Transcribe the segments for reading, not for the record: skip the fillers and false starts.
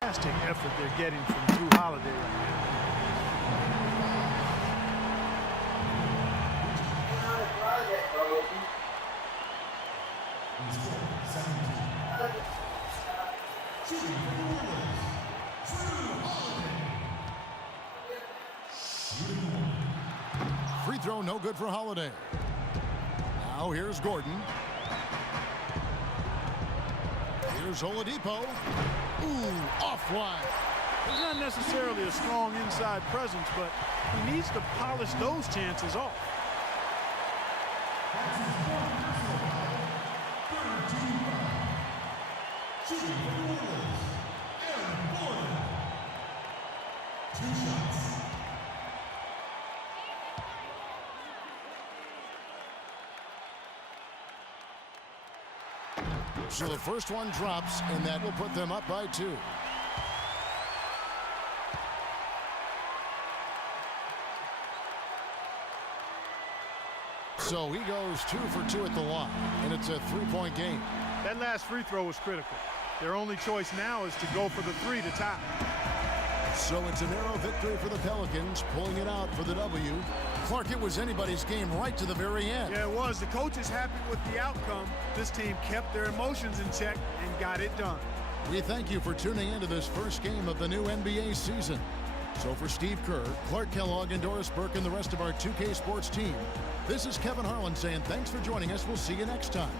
Fantastic effort they're getting from Drew Holiday right now. Free throw no good for Holiday. Now here's Gordon. Here's Oladipo. Ooh, offline. He's not necessarily a strong inside presence, but he needs to polish those chances off. So the first one drops, and that will put them up by 2. So he goes 2 for 2 at the line, and it's a 3-point game. That last free throw was critical. Their only choice now is to go for the 3 to tie. So it's a narrow victory for the Pelicans, pulling it out for the W. Clark, it was anybody's game right to the very end. Yeah, it was. The coach is happy with the outcome. This team kept their emotions in check and got it done. We thank you for tuning into this first game of the new NBA season. So for Steve Kerr, Clark Kellogg, and Doris Burke, and the rest of our 2K Sports team, this is Kevin Harlan saying thanks for joining us. We'll see you next time.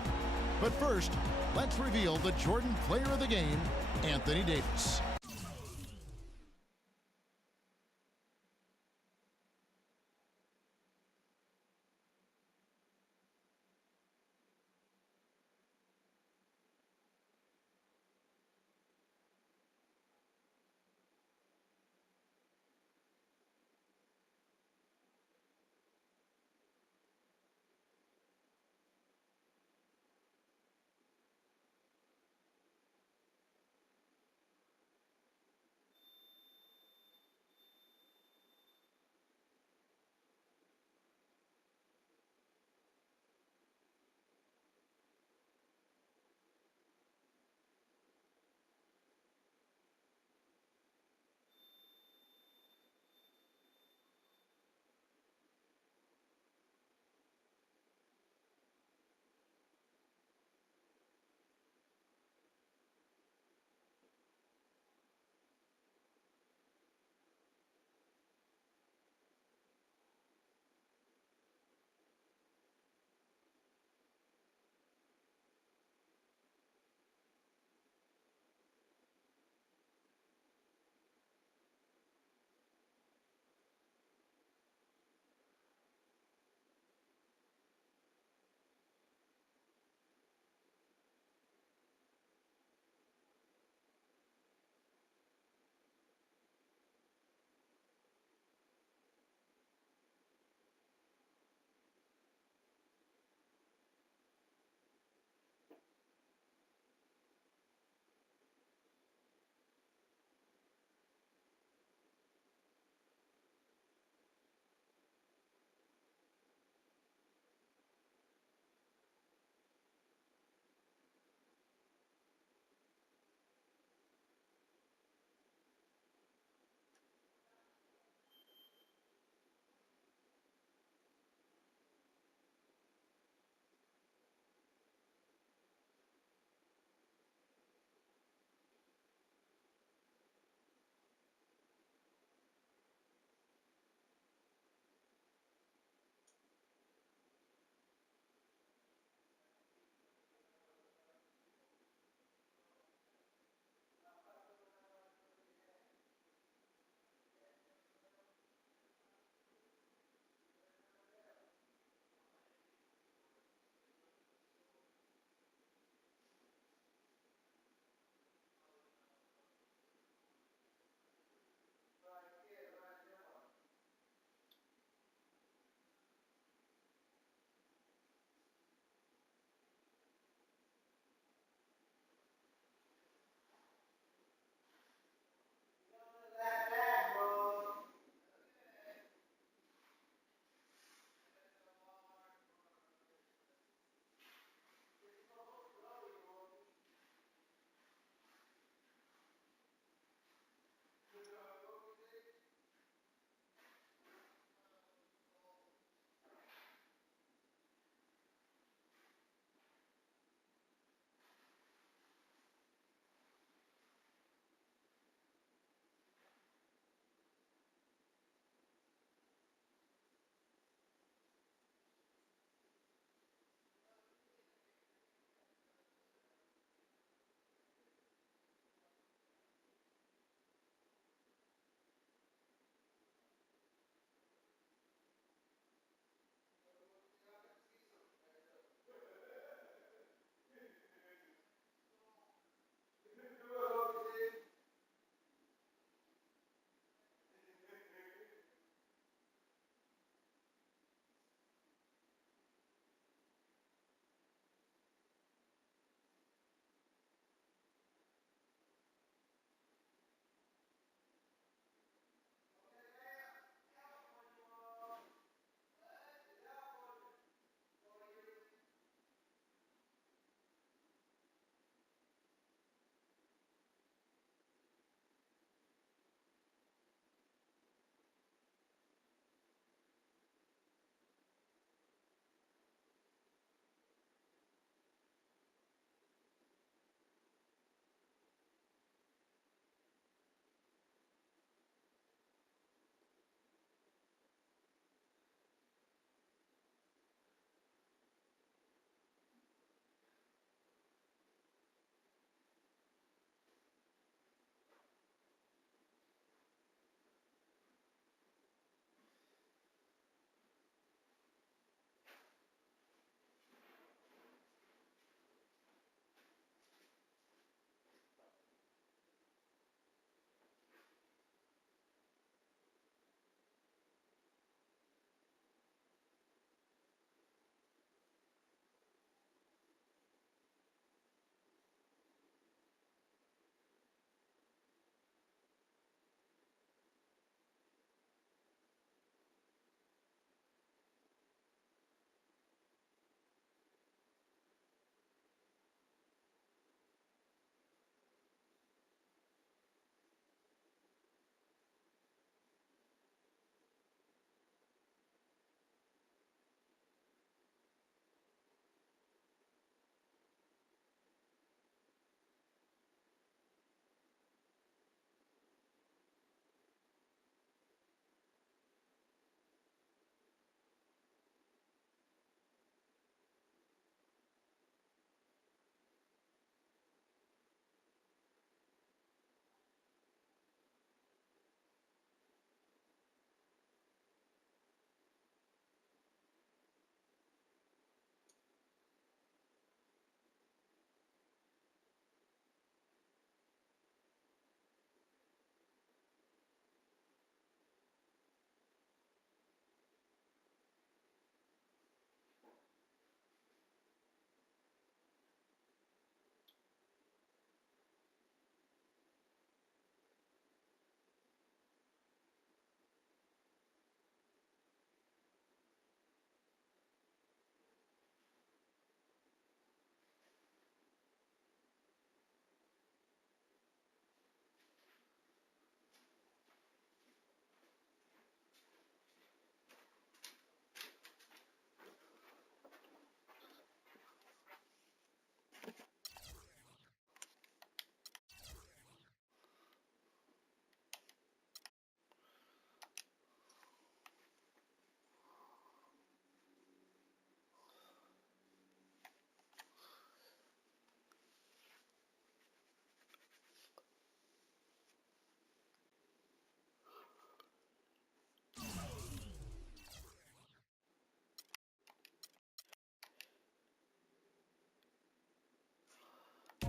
But first, let's reveal the Jordan Player of the Game, Anthony Davis.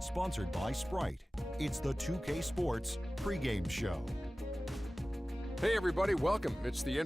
Sponsored by Sprite. It's the 2K Sports pregame show. Hey everybody, welcome. It's the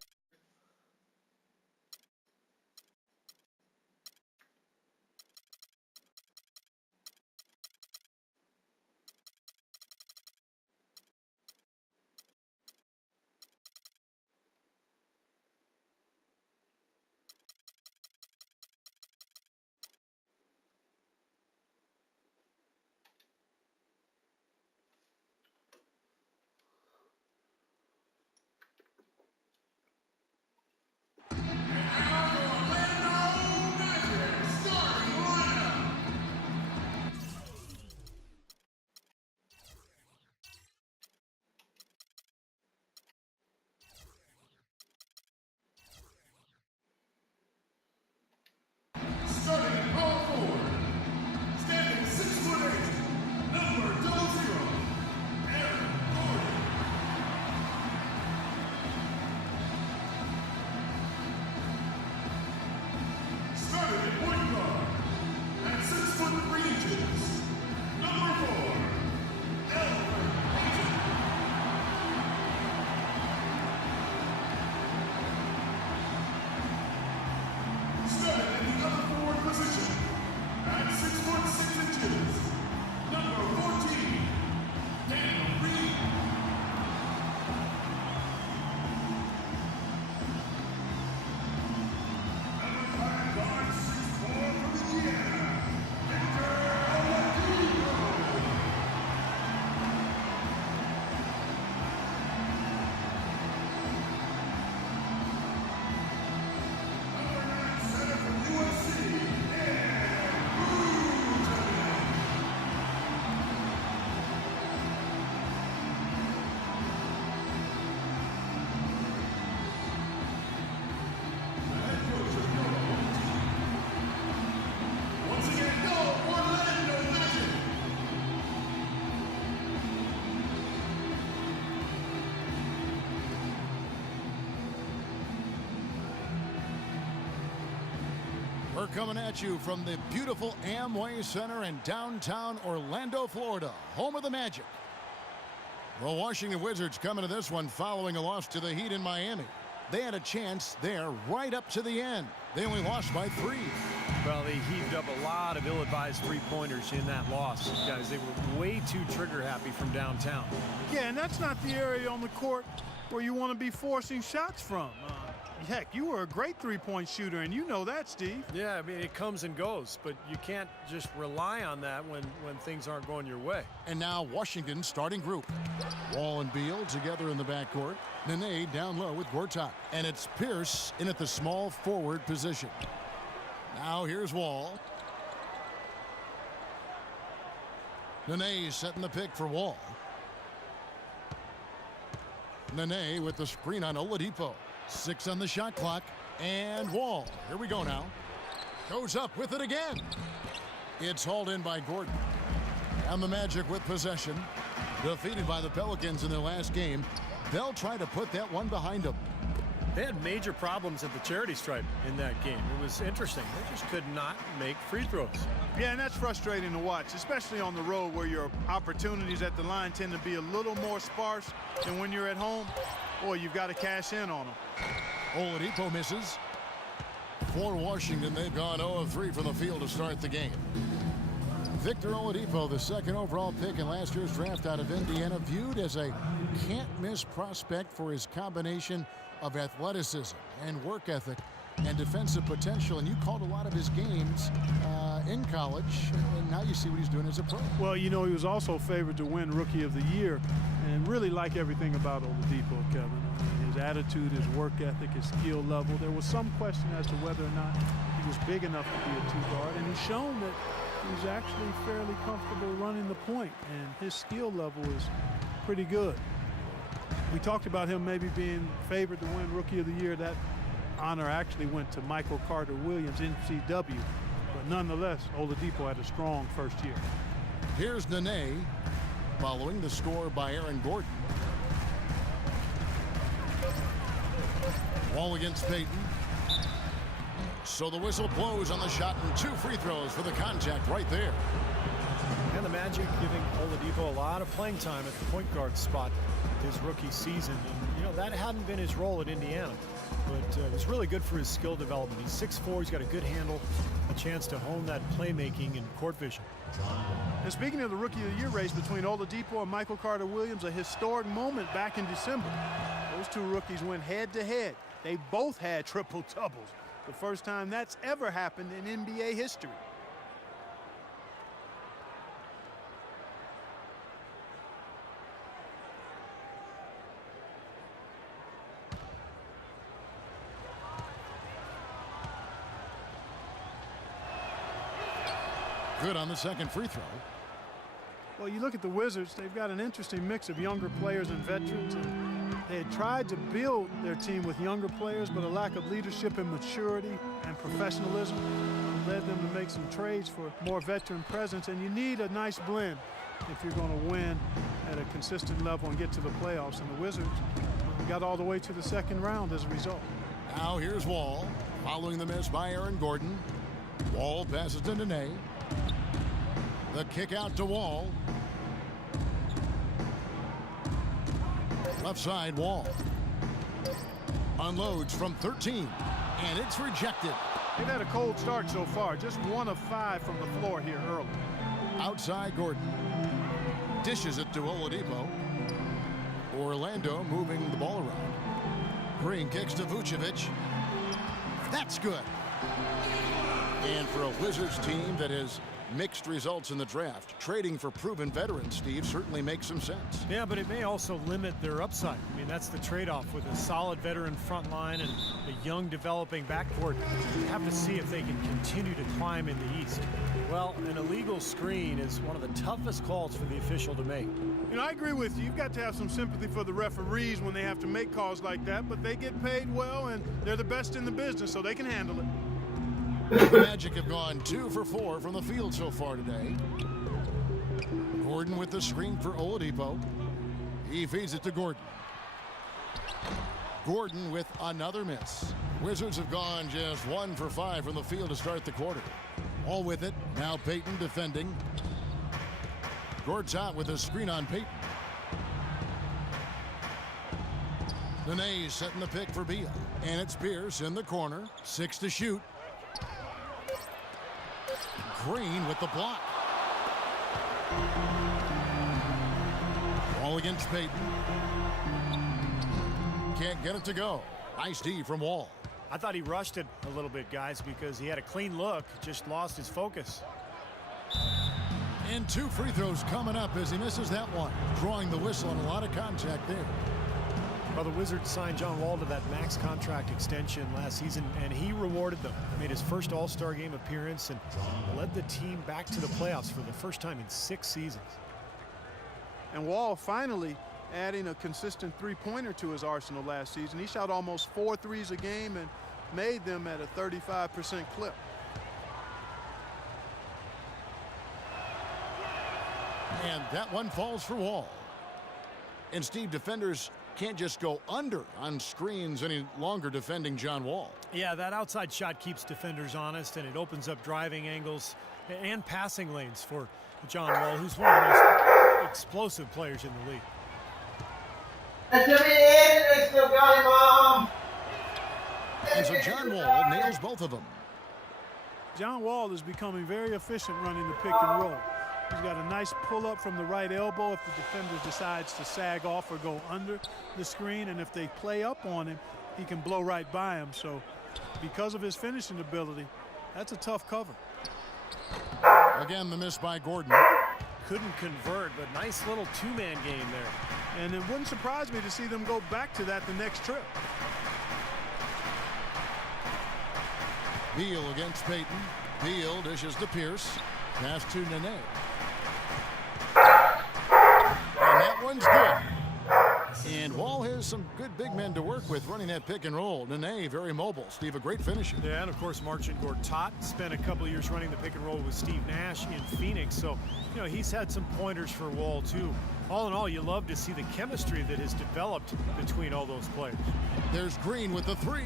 We're coming at you from the beautiful Amway Center in downtown Orlando, Florida, home of the Magic. The Washington Wizards coming to this one following a loss to the Heat in Miami. They had a chance there right up to the end. They only lost by 3. Well, they heaved up a lot of ill-advised three-pointers in that loss. Guys, they were way too trigger-happy from downtown. Yeah, and that's not the area on the court where you want to be forcing shots from. Heck, you were a great three-point shooter, and you know that, Steve. Yeah, I mean, it comes and goes, but you can't just rely on that when things aren't going your way. And now Washington's starting group. Wall and Beal together in the backcourt. Nene down low with Gortat. And it's Pierce in at the small forward position. Now here's Wall. Nene setting the pick for Wall. Nene with the screen on Oladipo. 6 on the shot clock. And Wall. Here we go now. Goes up with it again. It's hauled in by Gordon. And the Magic with possession. Defeated by the Pelicans in their last game. They'll try to put that one behind them. They had major problems at the charity stripe in that game. It was interesting. They just could not make free throws. Yeah, and that's frustrating to watch, especially on the road where your opportunities at the line tend to be a little more sparse than when you're at home. Boy, you've got to cash in on them. Oladipo misses. For Washington, they've gone 0 of 3 from the field to start the game. Victor Oladipo, the second overall pick in last year's draft out of Indiana, viewed as a can't-miss prospect for his combination of athleticism and work ethic and defensive potential. And you called a lot of his games in college, and now you see what he's doing as a pro. Well, you know, he was also favored to win Rookie of the Year, and really like everything about Oladipo, Kevin. I mean, his attitude, his work ethic, his skill level. There was some question as to whether or not he was big enough to be a two-guard, and he's shown that he's actually fairly comfortable running the point, and his skill level is pretty good. We talked about him maybe being favored to win Rookie of the Year. That honor actually went to Michael Carter-Williams, NCW. But nonetheless, Oladipo had a strong first year. Here's Nene following the score by Aaron Gordon. Wall against Payton. So the whistle blows on the shot and 2 free throws for the contact right there. And the Magic Magic giving Oladipo a lot of playing time at the point guard spot his rookie season. And, you know, that hadn't been his role at Indiana, but it was really good for his skill development. He's 6'4", he's got a good handle, a chance to hone that playmaking and court vision. And speaking of the Rookie of the Year race between Oladipo and Michael Carter-Williams, a historic moment back in December. Those two rookies went head-to-head. They both had triple-doubles. The first time that's ever happened in NBA history. Good on the second free throw. Well, you look at the Wizards, they've got an interesting mix of younger players and veterans. And they had tried to build their team with younger players, but a lack of leadership and maturity and professionalism led them to make some trades for more veteran presence. And you need a nice blend if you're going to win at a consistent level and get to the playoffs. And the Wizards got all the way to the second round as a result. Now here's Wall, following the miss by Aaron Gordon. Wall passes to Nene. The kick out to Wall. Left side, Wall. Unloads from 13, and it's rejected. They've had a cold start so far, just 1 of 5 from the floor here early. Outside Gordon. Dishes it to Oladipo. Orlando moving the ball around. Green kicks to Vucevic. That's good. And for a Wizards team that has mixed results in the draft, trading for proven veterans, Steve, certainly makes some sense. Yeah, but it may also limit their upside. I mean, that's the trade-off with a solid veteran front line and a young developing backcourt. You have to see if they can continue to climb in the East. Well, an illegal screen is one of the toughest calls for the official to make. You know, I agree with you. You've got to have some sympathy for the referees when they have to make calls like that, but they get paid well, and they're the best in the business, so they can handle it. The Magic have gone 2 for 4 from the field so far today. Gordon with the screen for Oladipo. He feeds it to Gordon. Gordon with another miss. Wizards have gone just 1 for 5 from the field to start the quarter. All with it. Now Payton defending. Gord's out with a screen on Payton. Nene setting the pick for Beal. And it's Pierce in the corner. 6 to shoot. Green with the block. Ball against Payton. Can't get it to go. Nice D from Wall. I thought he rushed it a little bit, guys, because he had a clean look, just lost his focus. And 2 free throws coming up as he misses that one. Drawing the whistle and a lot of contact there. Well, the Wizards signed John Wall to that max contract extension last season, and he rewarded them. Made his first All-Star game appearance and led the team back to the playoffs for the first time in 6 seasons. And Wall finally adding a consistent three-pointer to his arsenal last season. He shot almost 4 threes a game and made them at a 35% clip. And that one falls for Wall. And Steve, defenders can't just go under on screens any longer defending John Wall. Yeah, that outside shot keeps defenders honest, and it opens up driving angles and passing lanes for John Wall, who's one of the most explosive players in the league. And so John Wall nails both of them. John Wall is becoming very efficient running the pick and roll. He's got a nice pull-up from the right elbow if the defender decides to sag off or go under the screen. And if they play up on him, he can blow right by him. So because of his finishing ability, that's a tough cover. Again, the miss by Gordon. Couldn't convert, but nice little two-man game there. And it wouldn't surprise me to see them go back to that the next trip. Beal against Payton. Beal dishes to Pierce. Pass to Nene. And that one's good. And Wall has some good big men to work with running that pick and roll. Nene very mobile. Steve, a great finisher. Yeah, and of course Marcin Gortat spent a couple years running the pick and roll with Steve Nash in Phoenix. So, you know, he's had some pointers for Wall too. All in all, you love to see the chemistry that has developed between all those players. There's Green with the 3.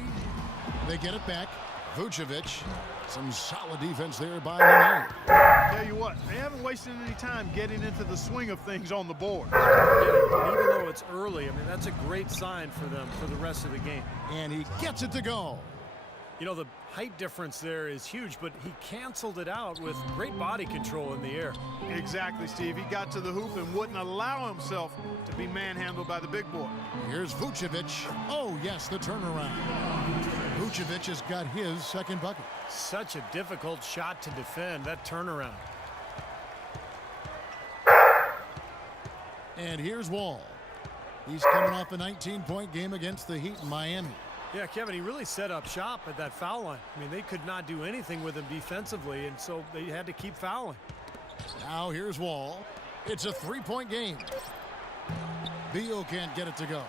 They get it back. Vucevic. Some solid defense there by Nene. Tell you what, they haven't wasted any time getting into the swing of things on the board. Yeah, and even though it's early, I mean, that's a great sign for them for the rest of the game. And he gets it to go. You know, the height difference there is huge, but he canceled it out with great body control in the air. Exactly, Steve. He got to the hoop and wouldn't allow himself to be manhandled by the big boy. Here's Vucevic. Oh, yes, the turnaround. Vucevic has got his second bucket. Such a difficult shot to defend, that turnaround. And here's Wall. He's coming off a 19-point game against the Heat in Miami. Yeah, Kevin, he really set up shop at that foul line. I mean, they could not do anything with him defensively, and so they had to keep fouling. Now here's Wall. It's a three-point game. Beal can't get it to go.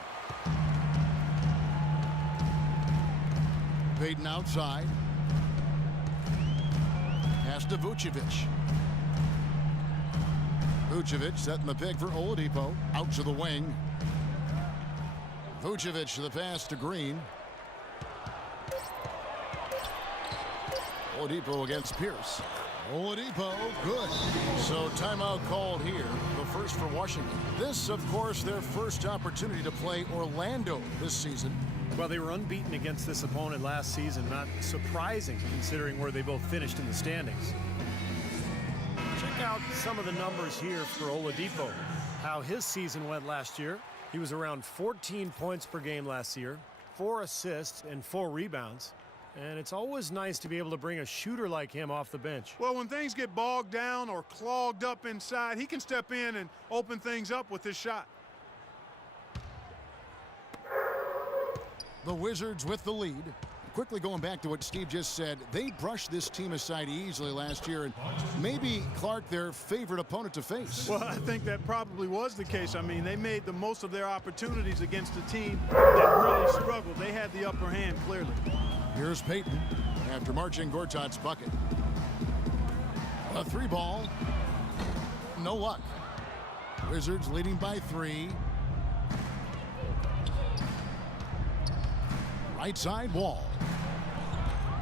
Payton outside. Pass to Vucevic. Vucevic setting the pick for Oladipo. Out to the wing. Vucevic the pass to Green. Oladipo against Pierce. Oladipo, good. So timeout called here, the first for Washington. This, of course, their first opportunity to play Orlando this season. Well, they were unbeaten against this opponent last season. Not surprising considering where they both finished in the standings. Check out some of the numbers here for Oladipo. How his season went last year. He was around 14 points per game last year, 4 assists and 4 rebounds. And it's always nice to be able to bring a shooter like him off the bench. Well, when things get bogged down or clogged up inside, he can step in and open things up with his shot. The Wizards with the lead. Quickly going back to what Steve just said, they brushed this team aside easily last year, and maybe Clark their favorite opponent to face. Well, I think that probably was the case. I mean, they made the most of their opportunities against a team that really struggled. They had the upper hand clearly. Here's Payton after marching Gortat's bucket. A three ball. No luck. Wizards leading by 3. Right side Wall.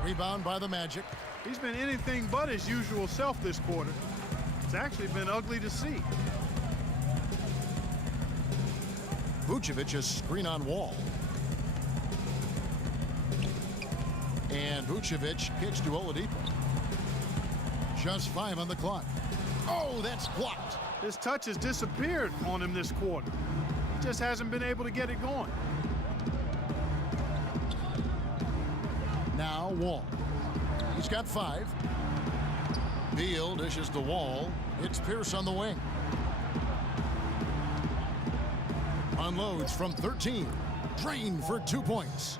Rebound by the Magic. He's been anything but his usual self this quarter. It's actually been ugly to see. Vucevic a screen on Wall. And Vucevic kicks to Oladipo. Just 5 on the clock. Oh, that's blocked. His touch has disappeared on him this quarter. He just hasn't been able to get it going. Now Wall. He's got 5. Beal dishes the Wall. It's Pierce on the wing. Unloads from 13. Drained for 2 points.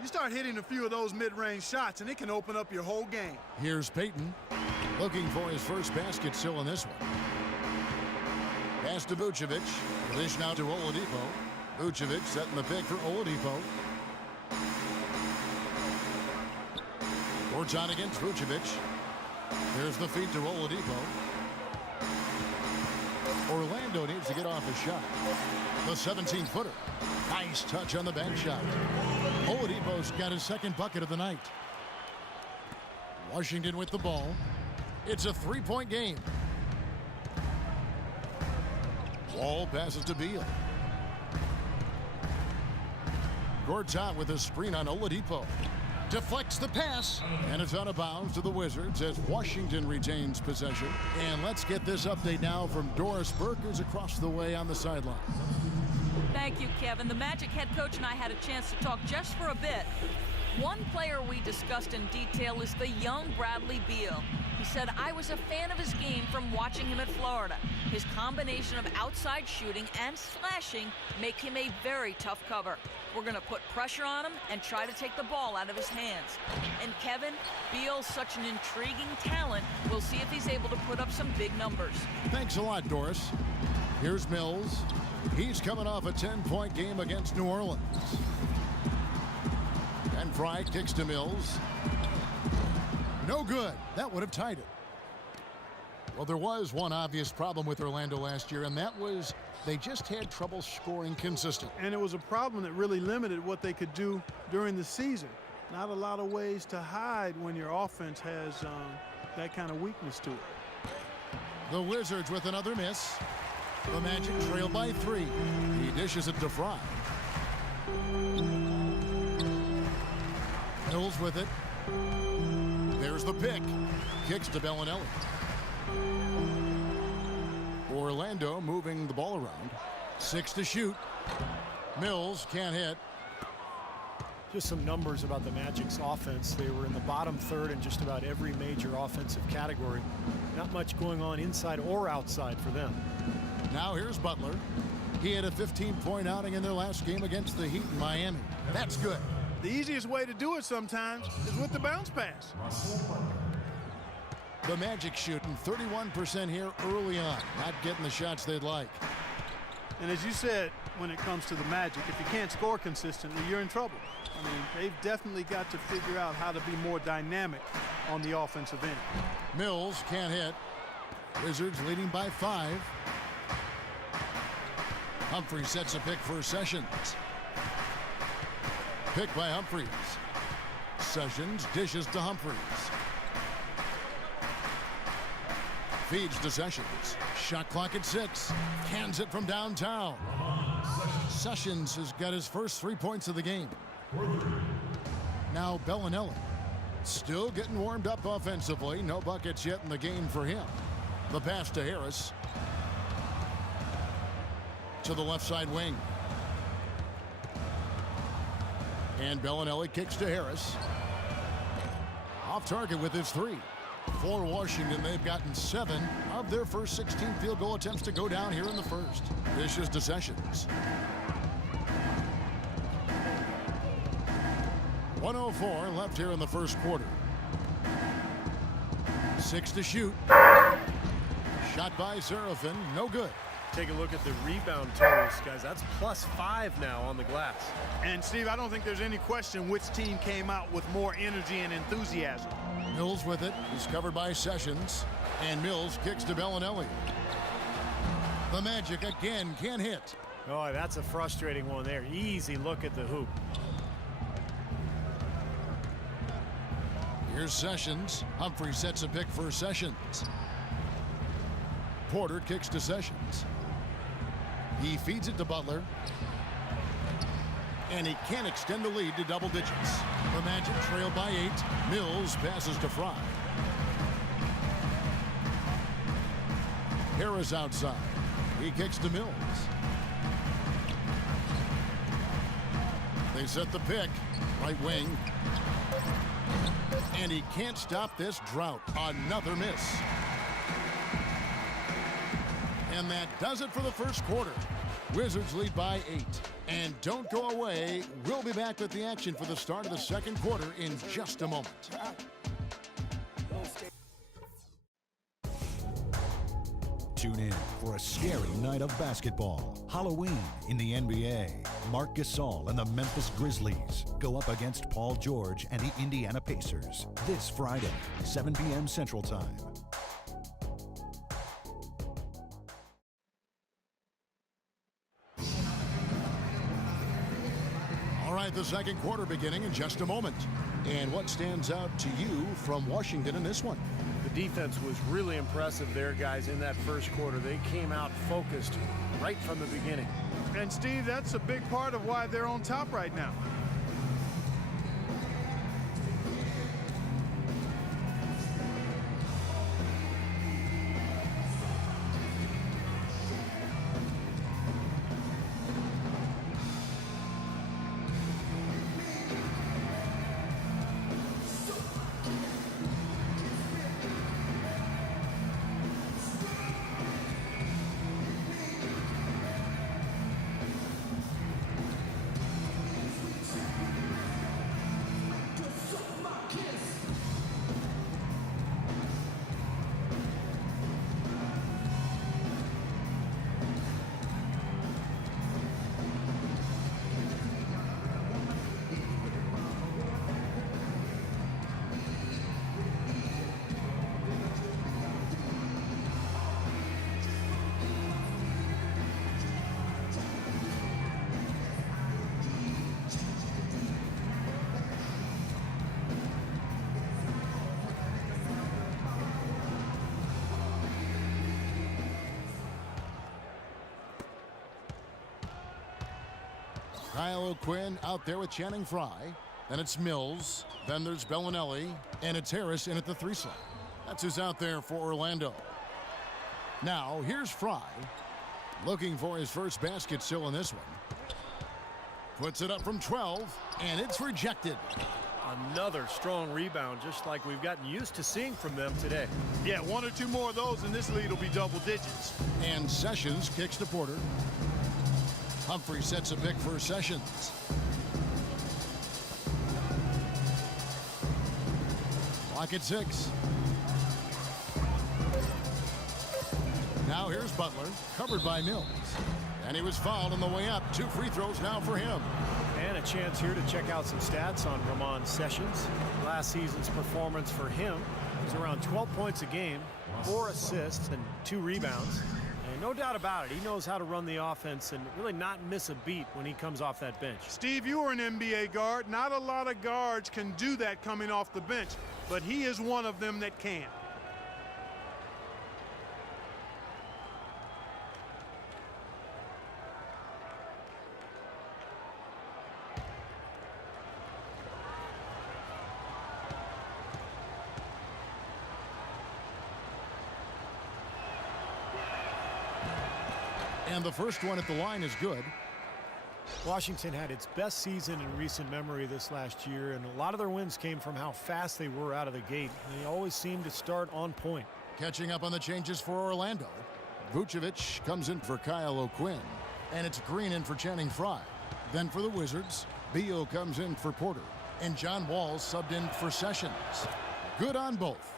You start hitting a few of those mid-range shots, and it can open up your whole game. Here's Payton. Looking for his first basket still in this one. Pass to Vucevic. Dish now to Oladipo. Vucevic setting the pick for Oladipo. Gortat against Vucevic. There's the feed to Oladipo. Orlando needs to get off a shot. The 17-footer. Nice touch on the bank shot. Oladipo's got his second bucket of the night. Washington with the ball. It's a 3-point game. Wall passes to Beal. Gortat with a screen on Oladipo. Deflects the pass, and it's out of bounds to the Wizards as Washington retains possession. And let's get this update now from Doris Burke, who's across the way on the sideline. Thank you, Kevin. The Magic head coach and I had a chance to talk just for a bit. One player we discussed in detail is the young Bradley Beal. He said, I was a fan of his game from watching him at Florida. His combination of outside shooting and slashing make him a very tough cover. We're going to put pressure on him and try to take the ball out of his hands. And Kevin, Beal's such an intriguing talent. We'll see if he's able to put up some big numbers. Thanks a lot, Doris. Here's Mills. He's coming off a 10-point game against New Orleans. And Fry kicks to Mills. No good. That would have tied it. Well, there was one obvious problem with Orlando last year, and that was they just had trouble scoring consistent. And it was a problem that really limited what they could do during the season. Not a lot of ways to hide when your offense has that kind of weakness to it. The Wizards with another miss. The Magic trail by 3. He dishes it to Fry. Mills with it. There's the pick. Kicks to Bellinelli. Orlando moving the ball around. 6 to shoot. Mills can't hit. Just some numbers about the Magic's offense. They were in the bottom third in just about every major offensive category. Not much going on inside or outside for them. Now here's Butler. He had a 15-point outing in their last game against the Heat in Miami. That's good. The easiest way to do it sometimes is with the bounce pass. The Magic shooting 31% here early on. Not getting the shots they'd like. And as you said, when it comes to the Magic, if you can't score consistently, you're in trouble. I mean, they've definitely got to figure out how to be more dynamic on the offensive end. Mills can't hit. Wizards leading by 5. Humphrey sets a pick for Sessions. Pick by Humphreys. Sessions dishes to Humphreys. Feeds to Sessions. Shot clock at 6. Cans it from downtown. Sessions has got his first 3 points of the game. Now Bellinelli. Still getting warmed up offensively. No buckets yet in the game for him. The pass to Harris. To the left side wing. And Bellinelli kicks to Harris. Off target with his 3. For Washington, they've gotten 7 of their first 16 field goal attempts to go down here in the first. Dishes to Sessions. 1:04 left here in the first quarter. 6 to shoot. Shot by Serafin, no good. Take a look at the rebound totals, guys. That's +5 now on the glass. And Steve, I don't think there's any question which team came out with more energy and enthusiasm. Mills with it. He's covered by Sessions. And Mills kicks to Bellinelli. The Magic again can't hit. Oh, that's a frustrating one there. Easy look at the hoop. Here's Sessions. Humphrey sets a pick for Sessions. Porter kicks to Sessions. He feeds it to Butler. And he can't extend the lead to double digits. The Magic trail by 8. Mills passes to Fry. Harris outside. He kicks to Mills. They set the pick. Right wing. And he can't stop this drought. Another miss. And that does it for the first quarter. Wizards lead by 8. And don't go away. We'll be back with the action for the start of the second quarter in just a moment. Tune in for a scary night of basketball. Halloween in the NBA. Marc Gasol and the Memphis Grizzlies go up against Paul George and the Indiana Pacers this Friday, 7 p.m. Central Time. All right, the second quarter beginning in just a moment. And what stands out to you from Washington in this one? The defense was really impressive there, guys, in that first quarter. They came out focused right from the beginning. And Steve, that's a big part of why they're on top right now. Kyle O'Quinn out there with Channing Frye. Then it's Mills. Then there's Bellinelli. And it's Harris in at the 3 slot. That's who's out there for Orlando. Now, here's Frye. Looking for his first basket still in this one. Puts it up from 12, and it's rejected. Another strong rebound, just like we've gotten used to seeing from them today. Yeah, 1 or 2 more of those, and this lead will be double digits. And Sessions kicks to Porter. Humphrey sets a pick for Sessions. Clock at 6. Now here's Butler, covered by Mills. And he was fouled on the way up. 2 free throws now for him. And a chance here to check out some stats on Ramon Sessions. Last season's performance for him was around 12 points a game, 4 assists, and 2 rebounds. And no doubt about it, he knows how to run the offense and really not miss a beat when he comes off that bench. Steve, you were an NBA guard. Not a lot of guards can do that coming off the bench, but he is one of them that can. And the first one at the line is good. Washington had its best season in recent memory this last year, and a lot of their wins came from how fast they were out of the gate. They always seemed to start on point. Catching up on the changes for Orlando. Vucevic comes in for Kyle O'Quinn. And it's Green in for Channing Frye. Then for the Wizards, Beal comes in for Porter. And John Wall subbed in for Sessions. Good on both.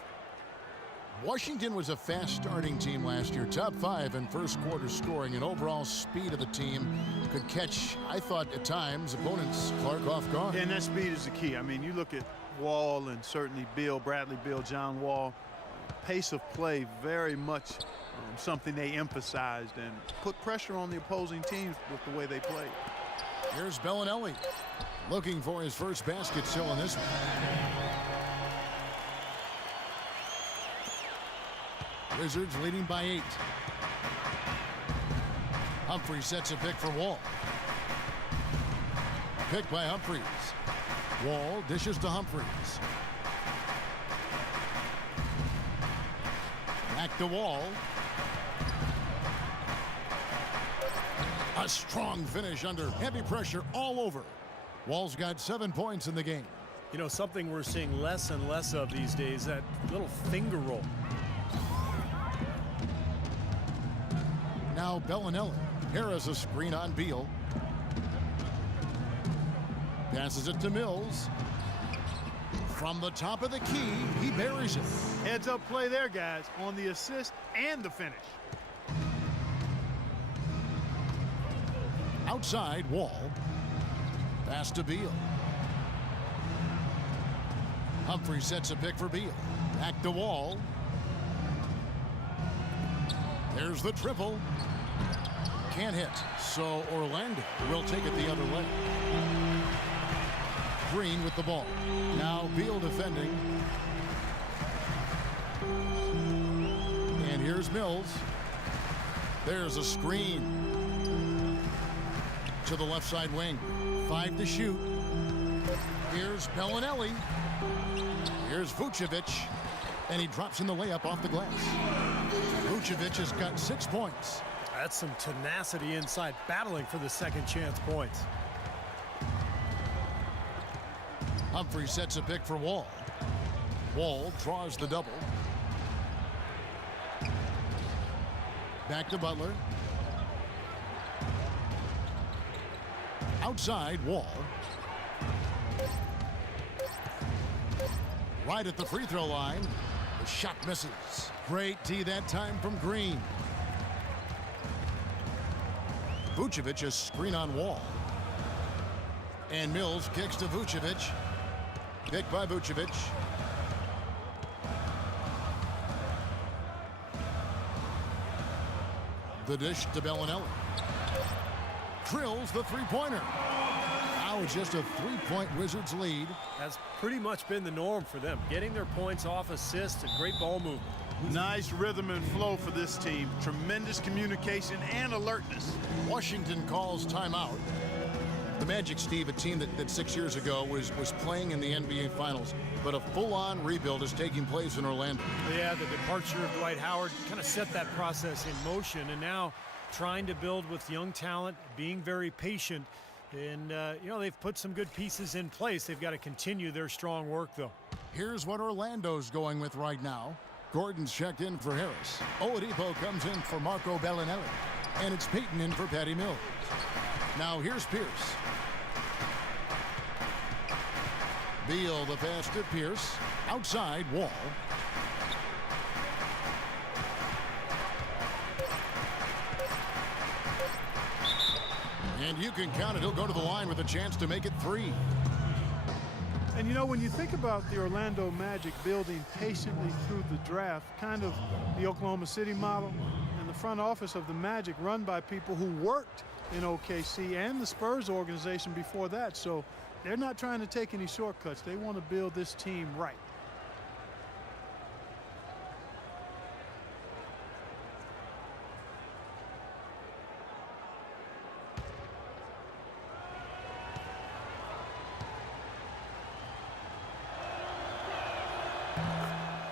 Washington was a fast starting team last year. Top 5 in first quarter scoring, and overall speed of the team could catch, I thought at times, opponents Clark off guard. And that speed is the key. I mean, you look at Wall and certainly Bill, Bradley Beal, John Wall. Pace of play very much something they emphasized and put pressure on the opposing teams with the way they played. Here's Bellinelli looking for his first basket still in this one. Wizards leading by 8. Humphrey sets a pick for Wall. Pick by Humphreys. Wall dishes to Humphreys. Back to Wall. A strong finish under heavy pressure all over. Wall's got 7 points in the game. You know, something we're seeing less and less of these days, that little finger roll. Now Bellinelli. Harris a screen on Beal. Passes it to Mills. From the top of the key, he buries it. Heads up play there, guys, on the assist and the finish. Outside, Wall. Pass to Beal. Humphrey sets a pick for Beal. Back to Wall. There's the triple. Can't hit, so Orlando will take it the other way. Green with the ball. Now Beal defending. And here's Mills. There's a screen to the left side wing. 5 to shoot. Here's Bellinelli. Here's Vucevic. And he drops in the layup off the glass. Vucevic has got 6 points. That's some tenacity inside, battling for the second chance points. Humphrey sets a pick for Wall. Wall draws the double. Back to Butler. Outside, Wall. Right at the free throw line. The shot misses. Great D that time from Green. Vucevic a screen on Wall. And Mills kicks to Vucevic. Picked by Vucevic. The dish to Bellinelli. Drills the three-pointer. Now it's just a 3-point Wizards lead. That's pretty much been the norm for them. Getting their points off assists and great ball movement. Nice rhythm and flow for this team. Tremendous communication and alertness. Washington calls timeout. The Magic, Steve, a team that 6 years ago was playing in the NBA Finals, but a full-on rebuild is taking place in Orlando. Yeah, the departure of Dwight Howard kind of set that process in motion, and now trying to build with young talent, being very patient, and you know, they've put some good pieces in place. They've got to continue their strong work, though. Here's what Orlando's going with right now. Gordon's checked in for Harris. Oladipo comes in for Marco Bellinelli, and it's Payton in for Patty Mills. Now here's Pierce. Beal the pass to Pierce. Outside, Wall. And you can count it. He'll go to the line with a chance to make it 3. And you know, when you think about the Orlando Magic building patiently through the draft, kind of the Oklahoma City model, and the front office of the Magic run by people who worked in OKC and the Spurs organization before that. So they're not trying to take any shortcuts. They want to build this team right.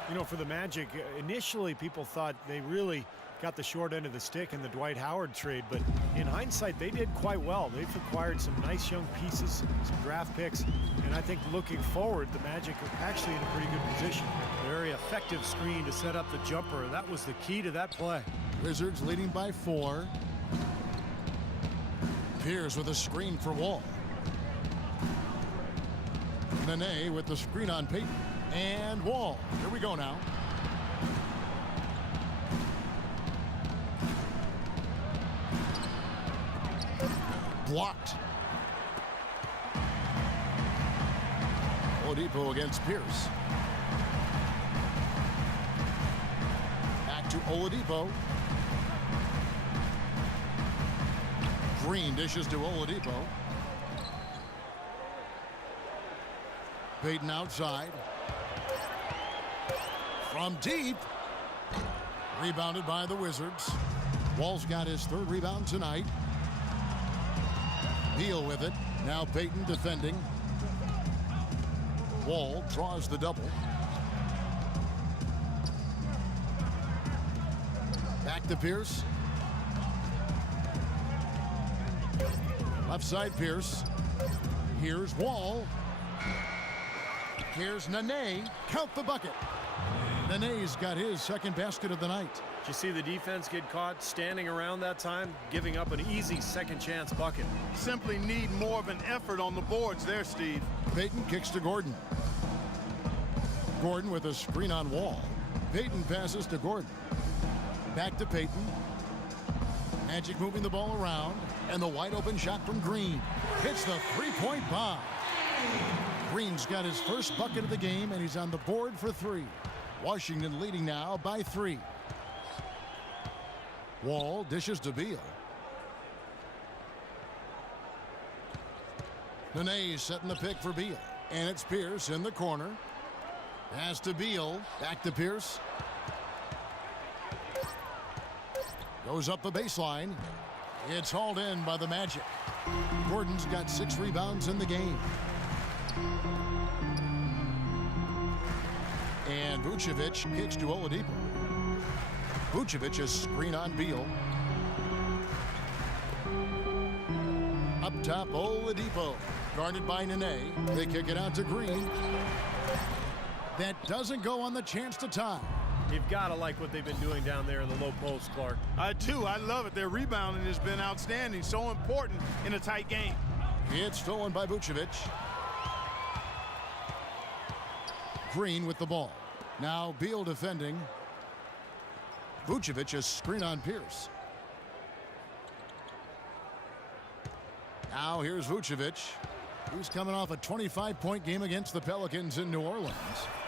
You know, for the Magic, initially people thought they really got the short end of the stick in the Dwight Howard trade, but in hindsight, they did quite well. They've acquired some nice young pieces, some draft picks, and I think looking forward, the Magic are actually in a pretty good position. Very effective screen to set up the jumper. That was the key to that play. Wizards leading by 4. Pierce with a screen for Wall. Nene with the screen on Payton. And Wall. Here we go now. Blocked. Oladipo against Pierce. Back to Oladipo. Green dishes to Oladipo. Payton outside. From deep. Rebounded by the Wizards. Wall's got his 3rd rebound tonight. Beal with it. Now Payton defending. Wall draws the double. Back to Pierce. Left side Pierce. Here's Wall. Here's Nene. Count the bucket. Nene's got his 2nd basket of the night. Did you see the defense get caught standing around that time, giving up an easy second chance bucket? Simply need more of an effort on the boards there, Steve. Payton kicks to Gordon. Gordon with a screen on Wall. Payton passes to Gordon. Back to Payton. Magic moving the ball around. And the wide open shot from Green. Hits the 3-point bomb. Green's got his first bucket of the game, and he's on the board for 3. Washington leading now by 3. Wall dishes to Beal. Nene setting the pick for Beal. And it's Pierce in the corner. Pass to Beal. Back to Pierce. Goes up the baseline. It's hauled in by the Magic. Gordon's got 6 rebounds in the game. And Vucevic kicks to Oladipo. Vucevic is screen on Beal. Up top, Oladipo. Guarded by Nene. They kick it out to Green. That doesn't go on the chance to tie. You've got to like what they've been doing down there in the low post, Clark. I do. I love it. Their rebounding has been outstanding. So important in a tight game. It's stolen by Vucevic. Green with the ball. Now Beal defending. Vucevic is screen on Pierce. Now here's Vucevic. He's coming off a 25-point game against the Pelicans in New Orleans.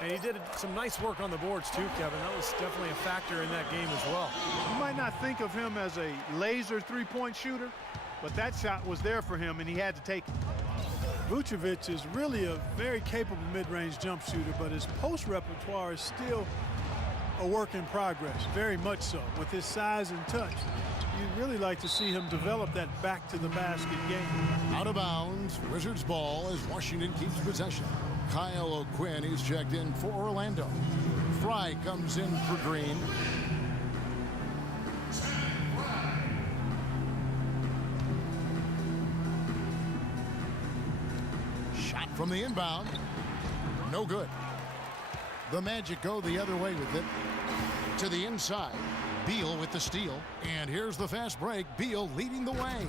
And he did some nice work on the boards too, Kevin. That was definitely a factor in that game as well. You might not think of him as a laser 3-point shooter, but that shot was there for him, and he had to take it. Vucevic is really a very capable mid-range jump shooter, but his post repertoire is still a work in progress, very much so, with his size and touch. you'd really like to see him develop that back to the basket game. Out of bounds. Wizards ball as Washington keeps possession. Kyle O'Quinn, he's checked in for Orlando. Fry comes in for Green. Shot from the inbound. No good. The Magic go the other way with it. To the inside. Beal with the steal. And here's the fast break. Beal leading the way.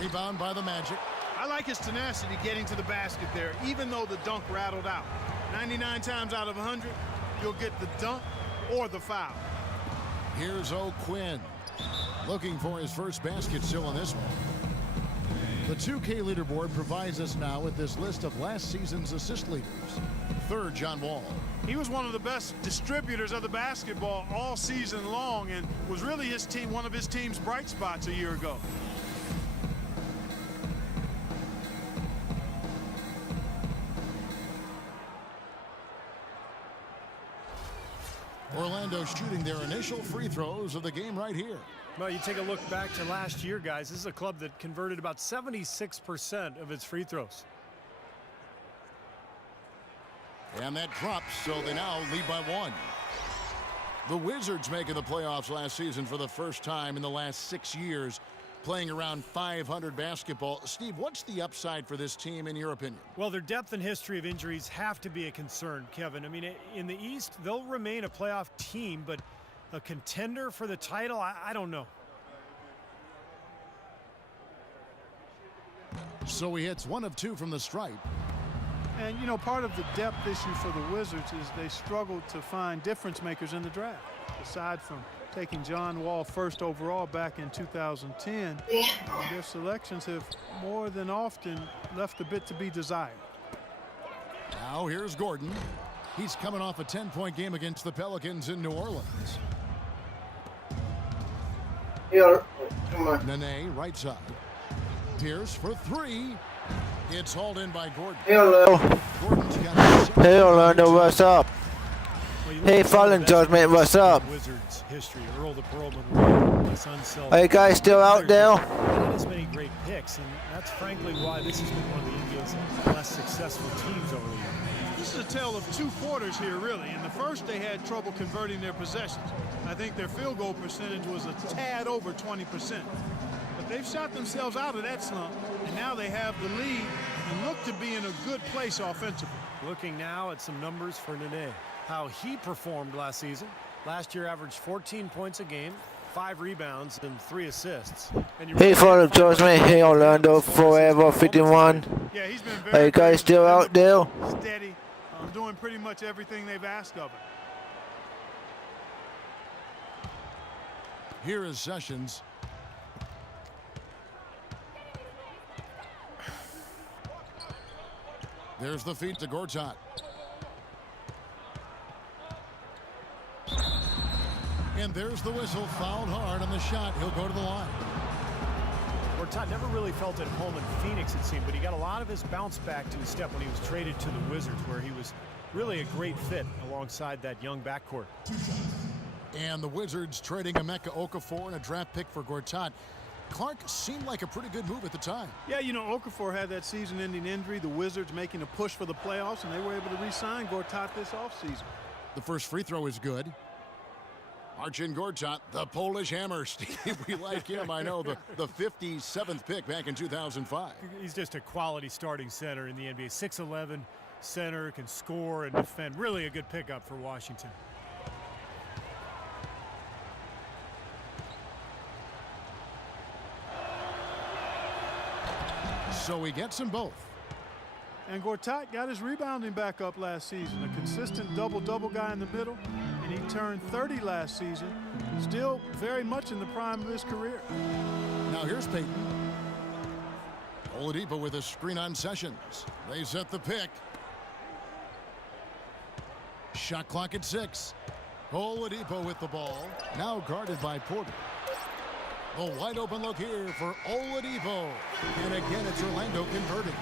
Rebound by the Magic. I like his tenacity getting to the basket there, even though the dunk rattled out. 99 times out of 100, you'll get the dunk or the foul. Here's O'Quinn. Looking for his first basket still in this one. The 2K leaderboard provides us now with this list of last season's assist leaders. Third, John Wall. He was one of the best distributors of the basketball all season long and was really one of his team's bright spots a year ago. Orlando shooting their initial free throws of the game right here. Well, you take a look back to last year, guys. This is a club that converted about 76% of its free throws. And that drops, so they now lead by 1. The Wizards making the playoffs last season for the first time in the last 6 years, playing around 500 basketball. Steve, what's the upside for this team in your opinion? Well, their depth and history of injuries have to be a concern, Kevin. I mean, in the East, they'll remain a playoff team, but a contender for the title, I don't know. So he hits 1 of 2 from the stripe. And, you know, part of the depth issue for the Wizards is they struggled to find difference makers in the draft. Aside from taking John Wall first overall back in 2010, their selections have more than often left a bit to be desired. Now here's Gordon. He's coming off a 10-point game against the Pelicans in New Orleans. Nene, right side. Pierce for 3. It's hauled in by Gordon. Hello. Gordon's got Hey Orlando, what's up? Hey Fallen George, mate, what's up? Wizards history, Earl the Pearlman, Les Unseld. Are you guys still out there? Not as many great picks, and that's frankly why this has been one of the NBA's less successful teams over the years. This is a tale of 2 quarters here, really. In the first, they had trouble converting their possessions. I think their field goal percentage was a tad over 20%. But they've shot themselves out of that slump, and now they have the lead and look to be in a good place offensively. Looking now at some numbers for Nene, how he performed last season. Last year averaged 14 points a game, 5 rebounds, and 3 assists. And Hey Fallen George, mate. Hey Orlando, Forever 51. Yeah, he's been Are very you guys still out there? steady, doing pretty much everything they've asked of him. Here is Sessions. There's the feed to Gortat. And there's the whistle. Fouled hard on the shot. He'll go to the line. Gortat never really felt at home in Phoenix, it seemed, but he got a lot of his bounce back to his step when he was traded to the Wizards, where he was really a great fit alongside that young backcourt. And the Wizards trading Emeka Okafor and a draft pick for Gortat. Clark seemed like a pretty good move at the time. Yeah, you know, Okafor had that season-ending injury. The Wizards making a push for the playoffs, and they were able to re-sign Gortat this offseason. The first free throw is good. Marcin Gortat, the Polish hammer. Steve, we like him. I know, the 57th pick back in 2005. He's just a quality starting center in the NBA. 6'11", center, can score and defend. Really a good pickup for Washington. So he gets them both. And Gortat got his rebounding back up last season. A consistent double-double guy in the middle, and he turned 30 last season. Still very much in the prime of his career. Now here's Payton. Oladipo with a screen on Sessions. They set the pick. Shot clock at 6. Oladipo with the ball. Now guarded by Porter. A wide open look here for Oladipo. And again, it's Orlando converting.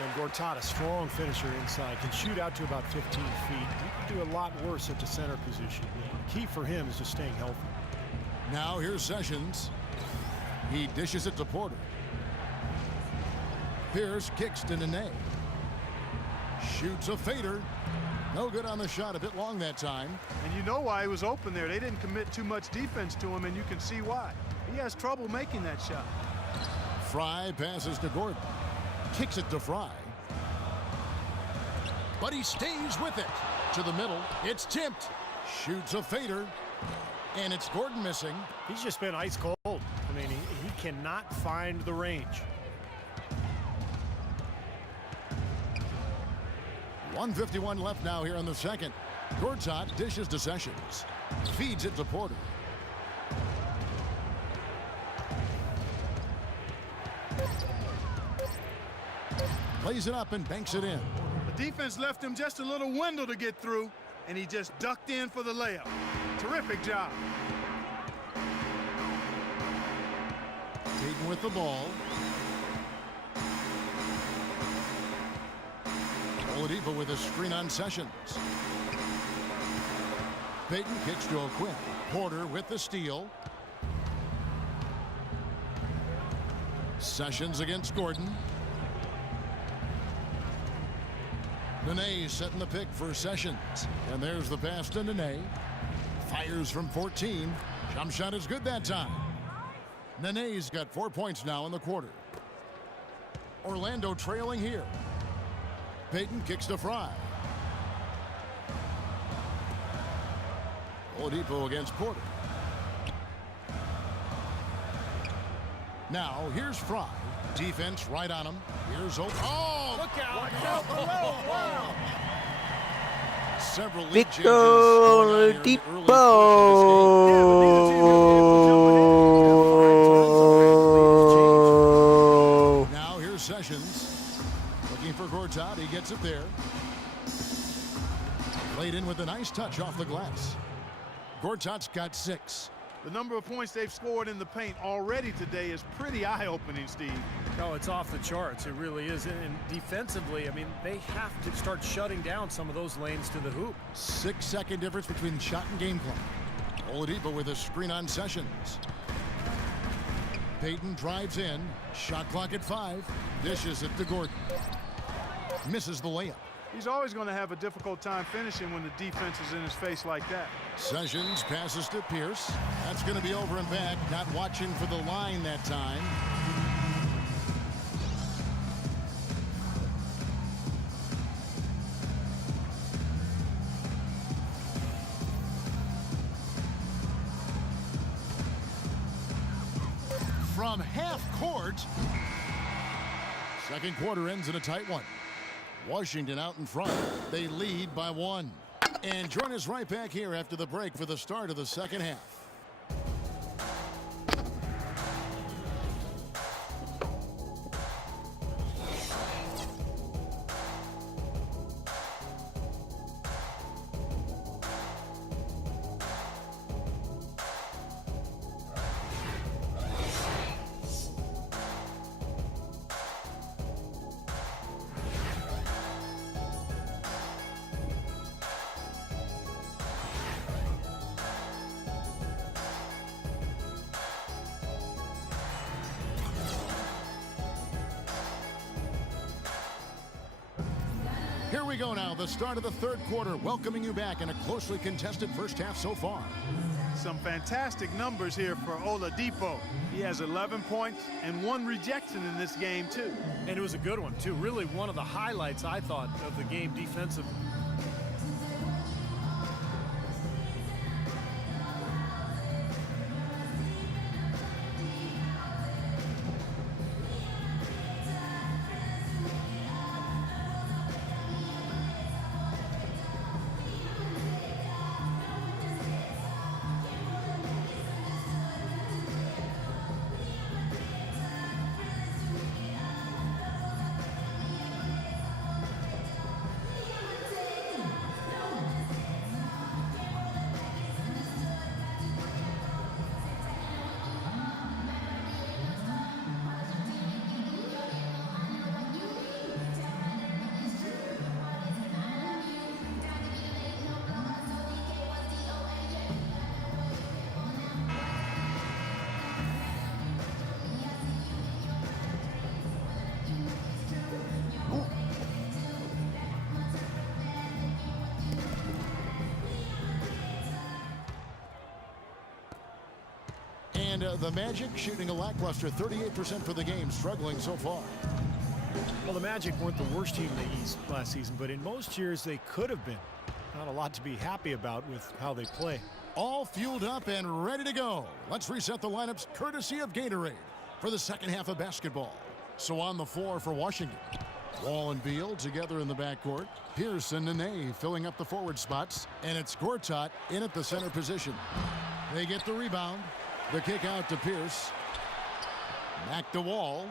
And Gortat, a strong finisher inside, can shoot out to about 15 feet. He can do a lot worse at the center position. The key for him is just staying healthy. Now here's Sessions. He dishes it to Porter. Pierce kicks to Nene. Shoots a fader. No good on the shot, a bit long that time. And you know why he was open there. They didn't commit too much defense to him, and you can see why. He has trouble making that shot. Fry passes to Gordon. Kicks it to Fry. But he stays with it. To the middle. It's tipped. Shoots a fader. And it's Gordon missing. He's just been ice cold. I mean, he cannot find the range. 1:51 left now here in the second. Gortat dishes to Sessions. Feeds it to Porter. Plays it up and banks it in. The defense left him just a little window to get through, and he just ducked in for the layup. Terrific job. Payton with the ball. Oladipo with a screen on Sessions. Payton kicks to O'Quinn. Porter with the steal. Sessions against Gordon. Nene setting the pick for Sessions. And there's the pass to Nene. Fires from 14. Jump shot is good that time. Nene's got 4 points now in the quarter. Orlando trailing here. Payton kicks to Fry. Oladipo against Porter. Now here's Fry. Defense right on him. Here's Look out! Wow. Several lead changes going on here in the early portion of this game. Now here's Sessions. Looking for Gortat. He gets it there. Played in with a nice touch off the glass. Gortat's got 6. The number of points they've scored in the paint already today is pretty eye-opening, Steve. Oh, it's off the charts. It really is. And defensively, I mean, they have to start shutting down some of those lanes to the hoop. 6-second difference between shot and game clock. Oladipo with a screen on Sessions. Payton drives in. Shot clock at 5. Dishes it to Gordon. Misses the layup. He's always going to have a difficult time finishing when the defense is in his face like that. Sessions passes to Pierce. That's going to be over and back. Not watching for the line that time. From half court. Second quarter ends in a tight one. Washington out in front. They lead by 1. And join us right back here after the break for the start of the second half. Here we go now, the start of the third quarter, welcoming you back in a closely contested first half so far. Some fantastic numbers here for Oladipo. He has 11 points and 1 rejection in this game, too. And it was a good one, too. Really one of the highlights, I thought, of the game defensively. And the Magic shooting a lackluster 38% for the game, struggling so far. Well, the Magic weren't the worst team in the East last season, but in most years they could have been. Not a lot to be happy about with how they play. All fueled up and ready to go. Let's reset the lineups courtesy of Gatorade for the second half of basketball. So on the floor for Washington, Wall and Beal together in the backcourt. Pierce and Nene filling up the forward spots. And it's Gortat in at the center position. They get the rebound. The kick out to Pierce. Back to Wall.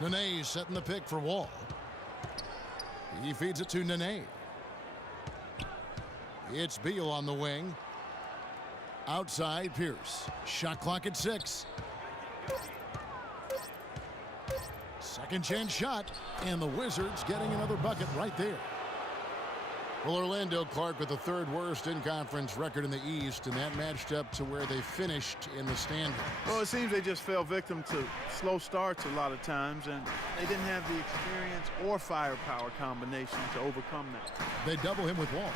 Nene setting the pick for Wall. He feeds it to Nene. It's Beal on the wing. Outside Pierce. Shot clock at 6. Second chance shot. And the Wizards getting another bucket right there. Well, Orlando, Clark, with the third worst in-conference record in the East, and that matched up to where they finished in the standings. Well, it seems they just fell victim to slow starts a lot of times, and they didn't have the experience or firepower combination to overcome that. They double him with Wall.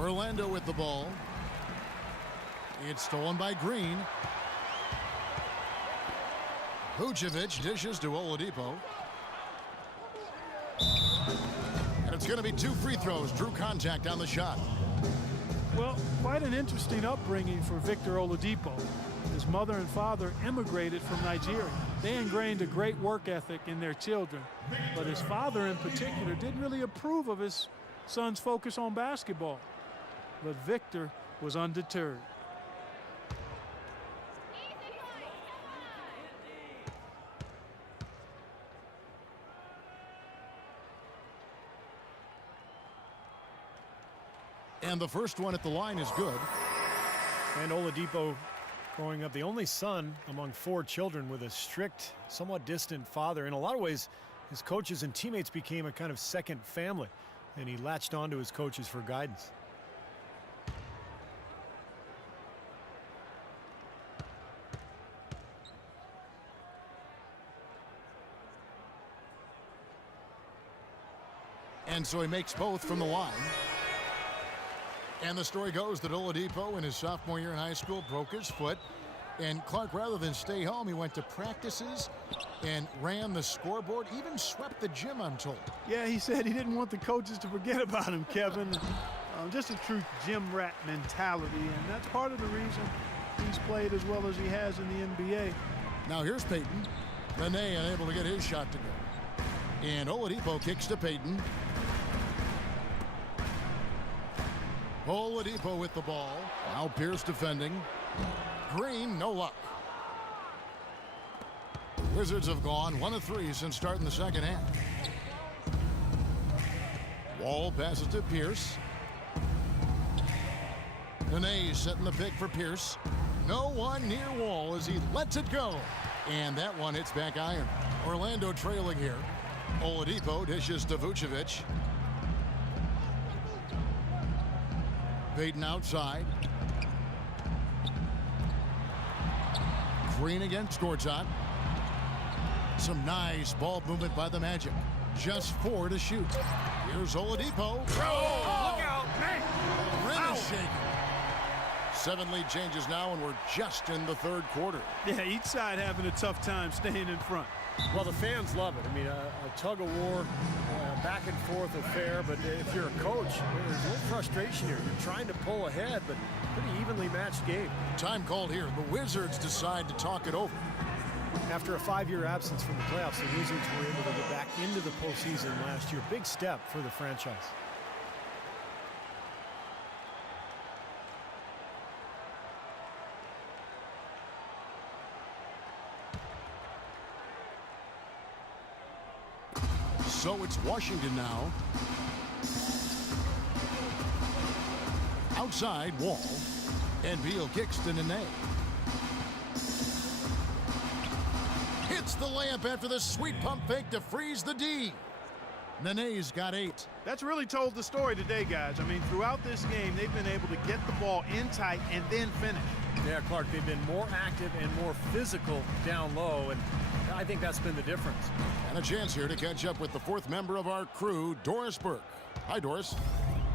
Orlando with the ball. It's stolen by Green. Vucevic dishes to Oladipo. And it's going to be 2 free throws. Drew contact on the shot. Well, quite an interesting upbringing for Victor Oladipo. His mother and father immigrated from Nigeria. They ingrained a great work ethic in their children. But his father in particular didn't really approve of his son's focus on basketball. But Victor was undeterred. And the first one at the line is good. And Oladipo growing up the only son among 4 children with a strict, somewhat distant father. In a lot of ways, his coaches and teammates became a kind of second family, and he latched onto his coaches for guidance. And so he makes both from the line. And the story goes that Oladipo in his sophomore year in high school broke his foot. And Clark, rather than stay home, he went to practices and ran the scoreboard, even swept the gym, I'm told. Yeah, he said he didn't want the coaches to forget about him, Kevin. Just a true gym rat mentality, and that's part of the reason he's played as well as he has in the NBA. Now here's Payton. Nene unable to get his shot to go. And Oladipo kicks to Payton. Oladipo with the ball. Now Pierce defending. Green, no luck. The Wizards have gone 1 of 3 since starting the second half. Wall passes to Pierce. Nene setting the pick for Pierce. No one near Wall as he lets it go. And that one hits back iron. Orlando trailing here. Oladipo dishes to Vucevic. Payton outside. Green against Gortat. Some nice ball movement by the Magic. Just 4 to shoot. Here's Oladipo. Oh, look out, man. Rim is shaking. 7 lead changes now, and we're just in the third quarter. Yeah, each side having a tough time staying in front. Well, the fans love it. I mean, a tug-of-war, back and forth affair. But if you're a coach, there's a little frustration here. You're trying to pull ahead, but pretty evenly matched game. Time called here. The Wizards decide to talk it over. After a 5-year absence from the playoffs, the Wizards were able to get back into the postseason last year. Big step for the franchise. So it's Washington now. Outside, Wall. And Beal kicks to Nene. Hits the layup after the sweet pump fake to freeze the D. Nene's got 8. That's really told the story today, guys. I mean, throughout this game, they've been able to get the ball in tight and then finish. Yeah, Clark, they've been more active and more physical down low. And I think that's been the difference. And a chance here to catch up with the fourth member of our crew, Doris Burke. Hi, Doris.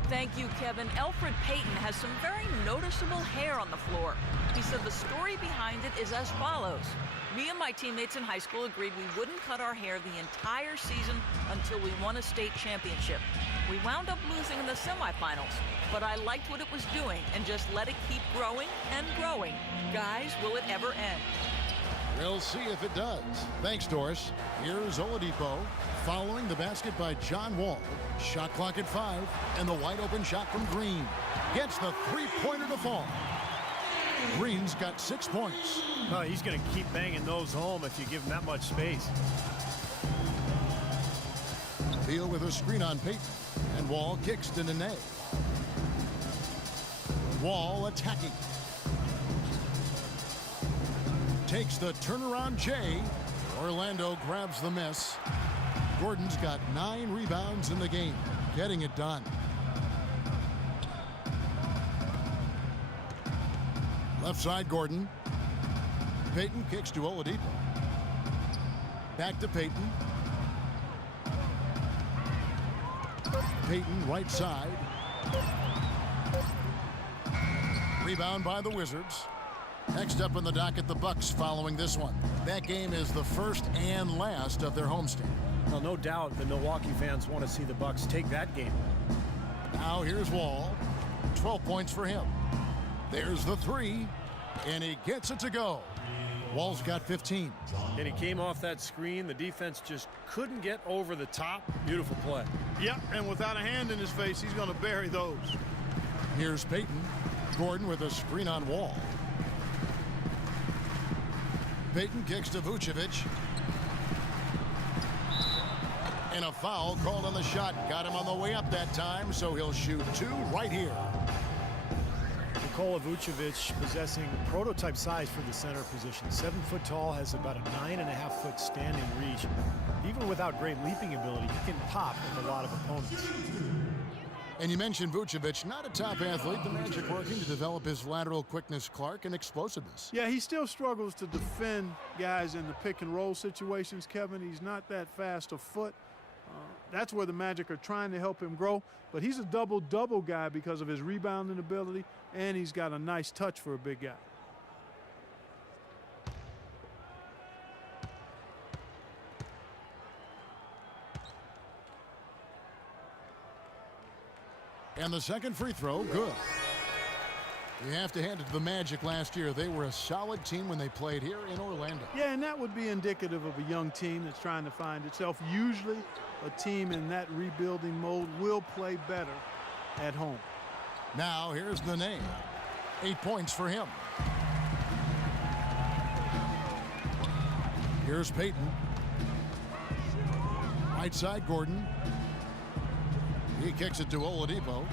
Thank you, Kevin. Alfred Payton has some very noticeable hair on the floor. He said the story behind it is as follows. Me and my teammates in high school agreed we wouldn't cut our hair the entire season until we won a state championship. We wound up losing in the semifinals, but I liked what it was doing and just let it keep growing and growing. Guys, will it ever end? We'll see if it does. Thanks, Doris. Here's Oladipo following the basket by John Wall. Shot clock at 5, and the wide open shot from Green. Gets the three-pointer to fall. Green's got 6 points. Oh, he's going to keep banging those home if you give him that much space. Beal with a screen on Payton, and Wall kicks to Nene. Wall attacking. Takes the turnaround J. Orlando grabs the miss. Gordon's got 9 rebounds in the game, getting it done. Left side, Gordon. Payton kicks to Oladipo. Back to Payton. Payton, right side. Rebound by the Wizards. Next up on the docket, the Bucks following this one. That game is the first and last of their homestand. Well, no doubt the Milwaukee fans want to see the Bucks take that game. Now here's Wall. 12 points for him. There's the 3, and he gets it to go. Wall's got 15. And he came off that screen. The defense just couldn't get over the top. Beautiful play. Yep, and without a hand in his face, he's going to bury those. Here's Payton. Gordon with a screen on Wall. Payton kicks to Vucevic. And a foul called on the shot. Got him on the way up that time, so he'll shoot 2 right here. Nikola Vucevic possessing prototype size for the center position. 7 foot tall, has about a 9.5 foot standing reach. Even without great leaping ability, he can pop with a lot of opponents. And you mentioned Vucevic, not a top athlete. The Magic working to develop his lateral quickness, Clark, and explosiveness. Yeah, he still struggles to defend guys in the pick and roll situations, Kevin. He's not that fast of foot. That's where the Magic are trying to help him grow. But he's a double-double guy because of his rebounding ability, and he's got a nice touch for a big guy. And the second free throw, good. You have to hand it to the Magic last year. They were a solid team when they played here in Orlando. Yeah, and that would be indicative of a young team that's trying to find itself. Usually a team in that rebuilding mode will play better at home. Now here's Nene. 8 points for him. Here's Payton. Right side, Gordon. He kicks it to Oladipo.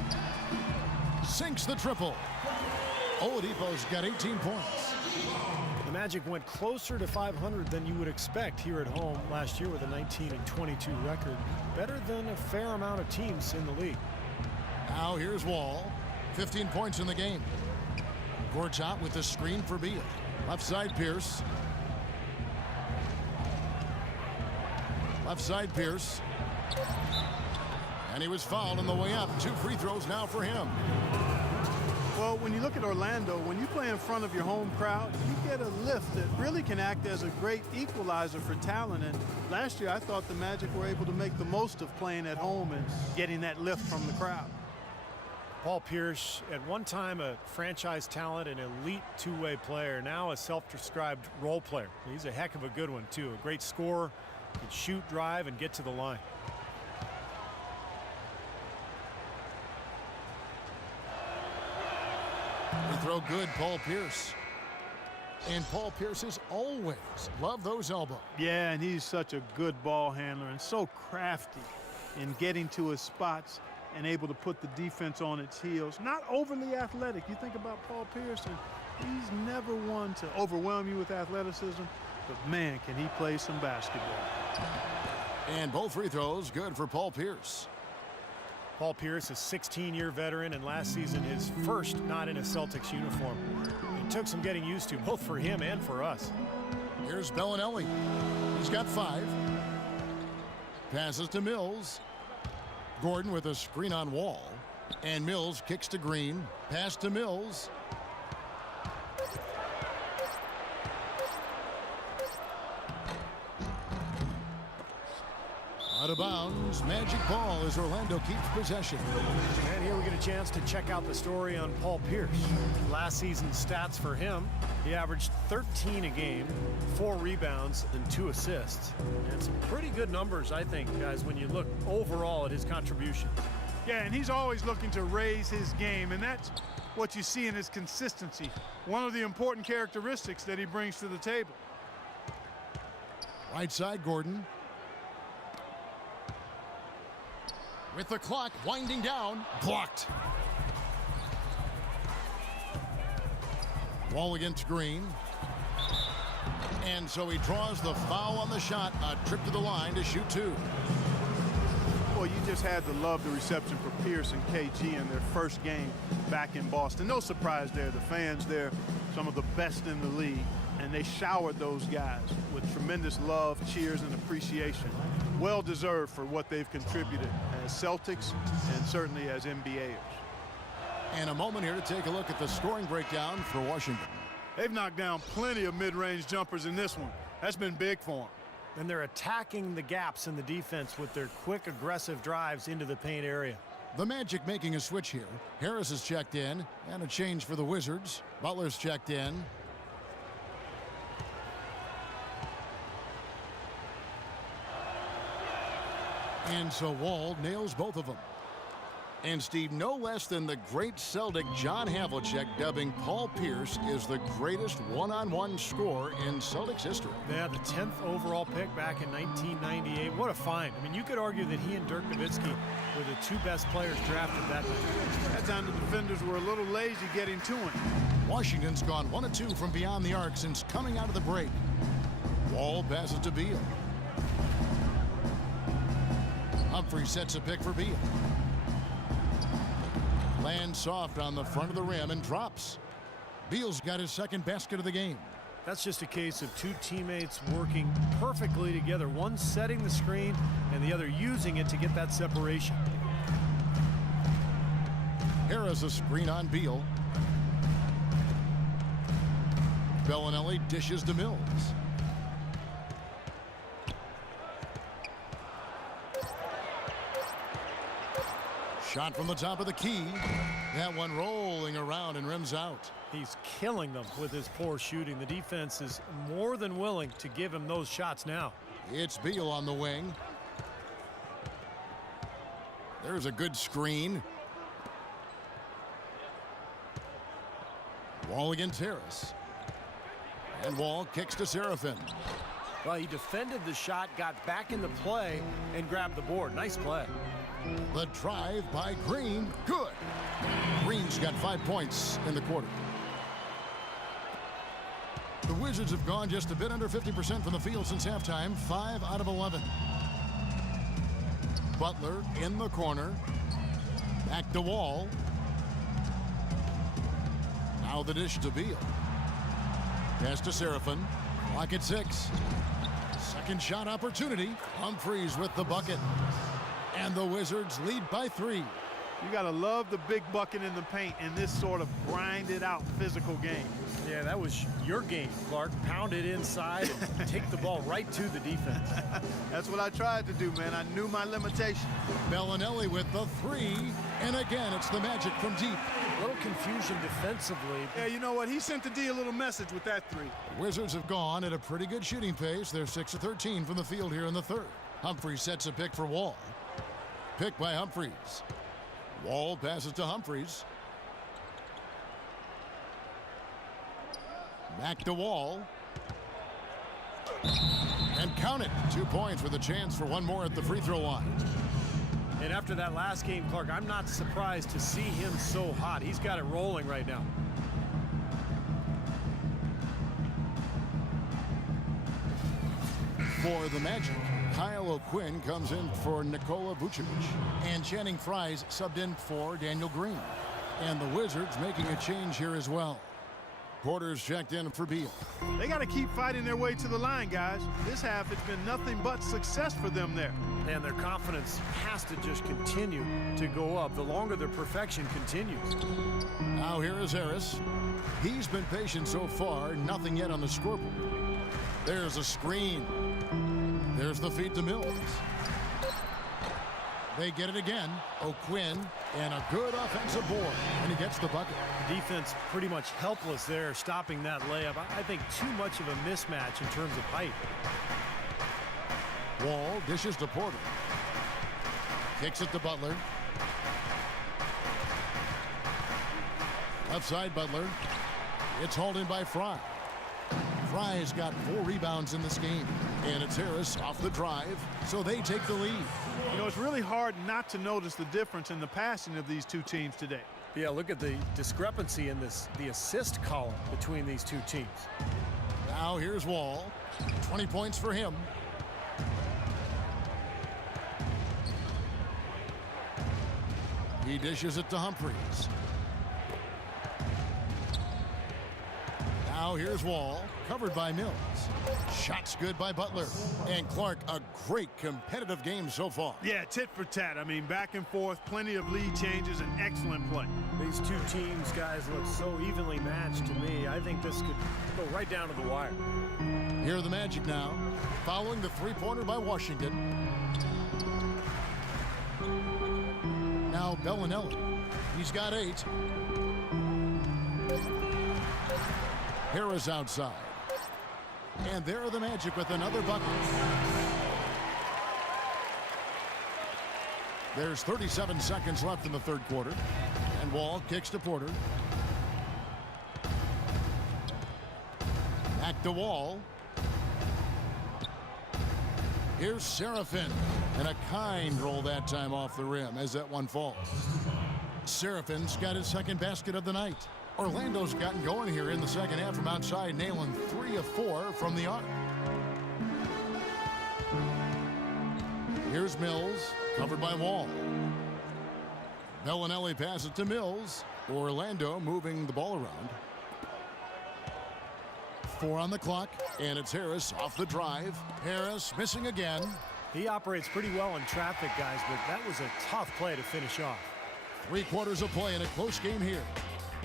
Sinks the triple. Oladipo's got 18 points. The Magic went closer to 500 than you would expect here at home last year with a 19-22 record. Better than a fair amount of teams in the league. Now here's Wall. 15 points in the game. Gortat with the screen for Beal. Left side, Pierce. Left side, Pierce. And he was fouled on the way up. 2 free throws now for him. Well, when you look at Orlando, when you play in front of your home crowd, you get a lift that really can act as a great equalizer for talent. And last year, I thought the Magic were able to make the most of playing at home and getting that lift from the crowd. Paul Pierce, at one time a franchise talent, an elite two-way player, now a self-described role player. He's a heck of a good one, too. A great scorer, can shoot, drive, and get to the line. We throw good, Paul Pierce. And Paul Pierce has always loved those elbows. Yeah, and he's such a good ball handler and so crafty in getting to his spots and able to put the defense on its heels. Not overly athletic. You think about Paul Pierce, and he's never one to overwhelm you with athleticism, but man, can he play some basketball. And both free throws good for Paul Pierce. Paul Pierce, a 16-year veteran, and last season his first not in a Celtics uniform. It took some getting used to, both for him and for us. Here's Bellinelli. He's got 5. Passes to Mills. Gordon with a screen on Wall. And Mills kicks to Green. Pass to Mills. Out of bounds. Magic ball as Orlando keeps possession. And here we get a chance to check out the story on Paul Pierce. Last season's stats for him, he averaged 13 a game, 4 rebounds, and 2 assists. And some pretty good numbers, I think, guys, when you look overall at his contribution. Yeah, and he's always looking to raise his game, and that's what you see in his consistency. One of the important characteristics that he brings to the table. Right side, Gordon. With the clock winding down, blocked. Wall against Green. And so he draws the foul on the shot. A trip to the line to shoot 2. Well, you just had to love the reception for Pierce and KG in their first game back in Boston. No surprise there. The fans there, some of the best in the league, and they showered those guys with tremendous love, cheers, and appreciation. Well deserved for what they've contributed as Celtics and certainly as NBAers. And a moment here to take a look at the scoring breakdown for Washington. They've knocked down plenty of mid-range jumpers in this one. That's been big for them. And they're attacking the gaps in the defense with their quick, aggressive drives into the paint area. The Magic making a switch here. Harris is checked in, and a change for the Wizards. Butler's checked in. And so Wall nails both of them. And Steve, no less than the great Celtic John Havlicek dubbing Paul Pierce is the greatest one-on-one scorer in Celtics history. Yeah, the 10th overall pick back in 1998. What a find. I mean, you could argue that he and Dirk Nowitzki were the 2 best players drafted that night. That time the defenders were a little lazy getting to him. Washington's gone 1 of 2 from beyond the arc since coming out of the break. Wall passes to Beal. Humphrey sets a pick for Beal. Lands soft on the front of the rim and drops. Beal's got his second basket of the game. That's just a case of 2 teammates working perfectly together. One setting the screen and the other using it to get that separation. Harris a screen on Beal. Bellinelli dishes to Mills. Shot from the top of the key. That one rolling around and rims out. He's killing them with his poor shooting. The defense is more than willing to give him those shots now. It's Beal on the wing. There's a good screen. Wall against Harris. And Wall kicks to Seraphin. Well, he defended the shot, got back into play, and grabbed the board. Nice play. The drive by Green. Good. Green's got 5 points in the quarter. The Wizards have gone just a bit under 50% from the field since halftime. 5 out of 11. Butler in the corner. Back to Wall. Now the dish to Beal. Pass to Seraphin. Clock at 6. Second shot opportunity. Humphries with the bucket. And the Wizards lead by 3. You got to love the big bucket in the paint in this sort of grinded out physical game. Yeah, that was your game, Clark. Pound it inside and take the ball right to the defense. That's what I tried to do, man. I knew my limitation. Bellinelli with the 3. And again, it's the Magic from deep. A little confusion defensively. Yeah, you know what? He sent the D a little message with that 3. The Wizards have gone at a pretty good shooting pace. They're 6 of 13 from the field here in the third. Humphries sets a pick for Wall. Pick by Humphries. Wall passes to Humphries. Back to Wall. And count it. 2 points with a chance for one more at the free throw line. And after that last game, Clark, I'm not surprised to see him so hot. He's got it rolling right now. For the Magic, Kyle O'Quinn comes in for Nikola Vucevic. And Channing Frye's subbed in for Daniel Green. And the Wizards making a change here as well. Porter's checked in for Beal. They got to keep fighting their way to the line, guys. This half, it's been nothing but success for them there. And their confidence has to just continue to go up the longer their perfection continues. Now here is Harris. He's been patient so far, nothing yet on the scoreboard. There's a screen. There's the feed to Mills. They get it again. O'Quinn, and a good offensive board, and he gets the bucket. The defense pretty much helpless there, stopping that layup. I think too much of a mismatch in terms of height. Wall dishes to Porter. Kicks it to Butler. Left side, Butler. It's hauled in by Fry. Fry's got 4 rebounds in this game. And it's Harris off the drive, so they take the lead. You know, it's really hard not to notice the difference in the passing of these two teams today. Yeah, look at the discrepancy in the assist column between these two teams. Now here's Wall. 20 points for him. He dishes it to Humphries. Now here's Wall, covered by Mills. Shots good by Butler. And Clark, a great competitive game so far. Yeah, tit for tat. I mean, back and forth, plenty of lead changes, and excellent play. These two teams, guys, look so evenly matched to me. I think this could go right down to the wire. Here are the Magic now, following the three-pointer by Washington. Now Bellinelli. He's got 8. Harris outside. And there are the Magic with another bucket. There's 37 seconds left in the third quarter. And Wall kicks to Porter. Back to Wall. Here's Serafin. And a kind roll that time off the rim as that one falls. Serafin's got his second basket of the night. Orlando's gotten going here in the second half from outside, nailing 3 of 4 from the arc. Here's Mills, covered by Wall. Bellinelli passes it to Mills. Orlando moving the ball around. 4 on the clock, and it's Harris off the drive. Harris missing again. He operates pretty well in traffic, guys, but that was a tough play to finish off. 3 quarters of play in a close game here.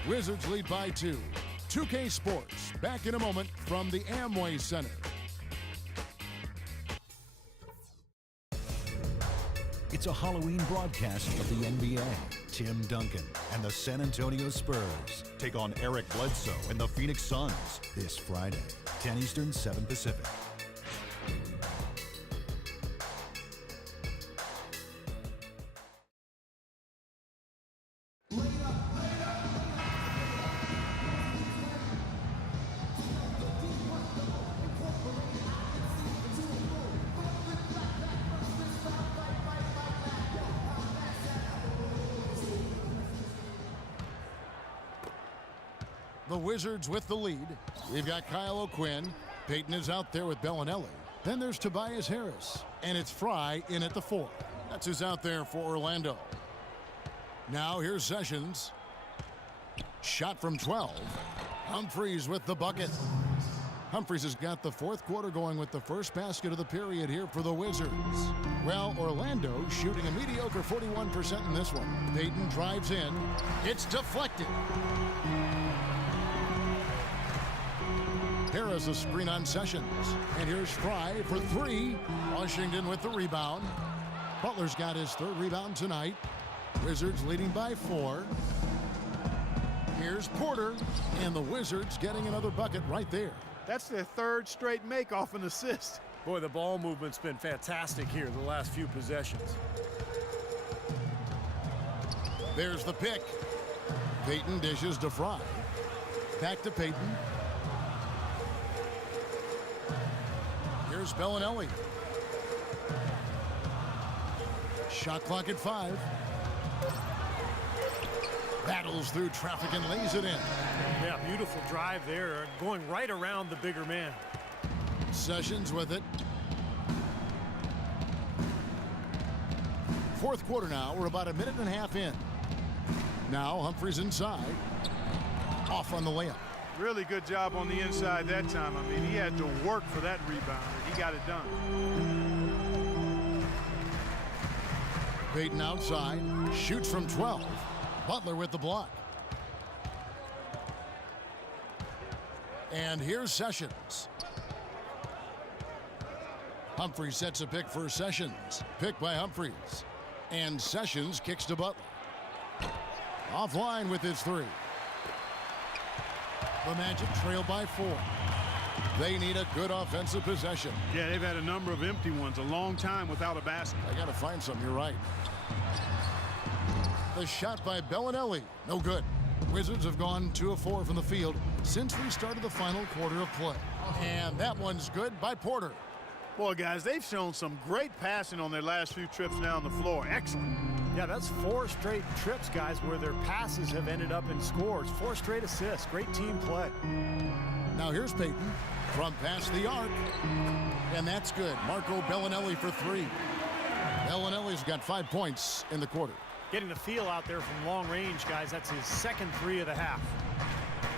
Wizards lead by 2. 2K Sports back in a moment from the Amway Center. It's a Halloween broadcast of the NBA. Tim Duncan and the San Antonio Spurs take on Eric Bledsoe and the Phoenix Suns this Friday, 10 Eastern, 7 Pacific. The Wizards with the lead. We've got Kyle O'Quinn. Payton is out there with Bellinelli. Then there's Tobias Harris. And it's Fry in at the 4. That's who's out there for Orlando. Now here's Sessions. Shot from 12. Humphries with the bucket. Humphries has got the fourth quarter going with the first basket of the period here for the Wizards. Well, Orlando shooting a mediocre 41% in this one. Payton drives in. It's deflected. Harris a screen on Sessions. And here's Fry for 3. Washington with the rebound. Butler's got his 3rd rebound tonight. Wizards leading by 4. Here's Porter. And the Wizards getting another bucket right there. That's their 3rd straight make off an assist. Boy, the ball movement's been fantastic here the last few possessions. There's the pick. Payton dishes to Fry. Back to Payton. Here's Bellinelli. Shot clock at 5. Battles through traffic and lays it in. Yeah, beautiful drive there, going right around the bigger man. Sessions with it. Fourth quarter now. We're about a minute and a half in. Now Humphries inside. Off on the layup. Really good job on the inside that time. I mean, he had to work for that rebound, and he got it done. Payton outside, shoots from 12. Butler with the block. And here's Sessions. Humphries sets a pick for Sessions. Pick by Humphries. And Sessions kicks to Butler. Offline with his three. The Magic trail by 4. They need a good offensive possession. Yeah, they've had a number of empty ones, a long time without a basket. I got to find some, you're right. The shot by Bellinelli, no good. Wizards have gone 2 of 4 from the field since we started the final quarter of play. And that one's good by Porter. Boy, guys, they've shown some great passing on their last few trips down the floor. Excellent. Yeah, that's 4 straight trips, guys, where their passes have ended up in scores. 4 straight assists. Great team play. Now here's Payton from past the arc. And that's good. Marco Bellinelli for 3. Bellinelli's got 5 points in the quarter. Getting the feel out there from long range, guys. That's his second 3 of the half.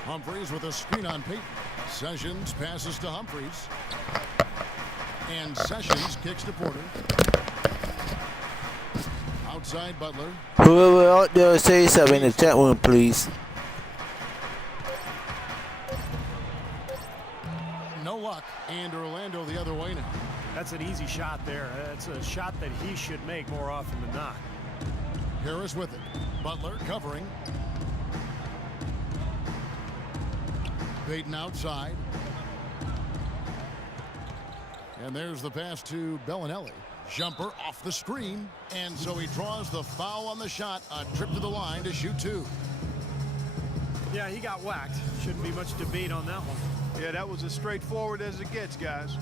Humphries with a screen on Payton. Sessions passes to Humphries. And Sessions kicks to Porter. Outside Butler. Whoever out there say something in the chat room, please. No luck. And Orlando the other way now. That's an easy shot there. That's a shot that he should make more often than not. Harris with it. Butler covering. Payton outside. And there's the pass to Bellinelli. Jumper off the screen. And so he draws the foul on the shot. A trip to the line to shoot 2. Yeah, he got whacked. Shouldn't be much debate on that one. Yeah, that was as straightforward as it gets, guys.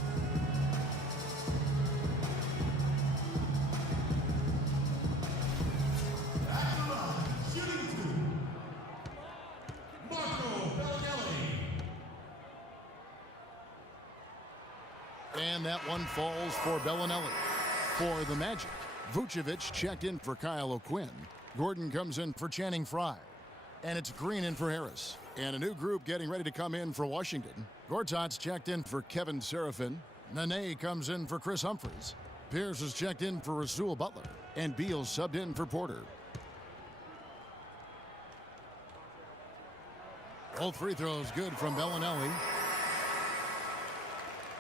And that one falls for Bellinelli. For the Magic, Vucevic checked in for Kyle O'Quinn. Gordon comes in for Channing Frye. And it's Green in for Harris. And a new group getting ready to come in for Washington. Gortat's checked in for Kevin Serafin. Nene comes in for Chris Humphries. Pierce is checked in for Rasul Butler. And Beal subbed in for Porter. Both free throws good from Bellinelli.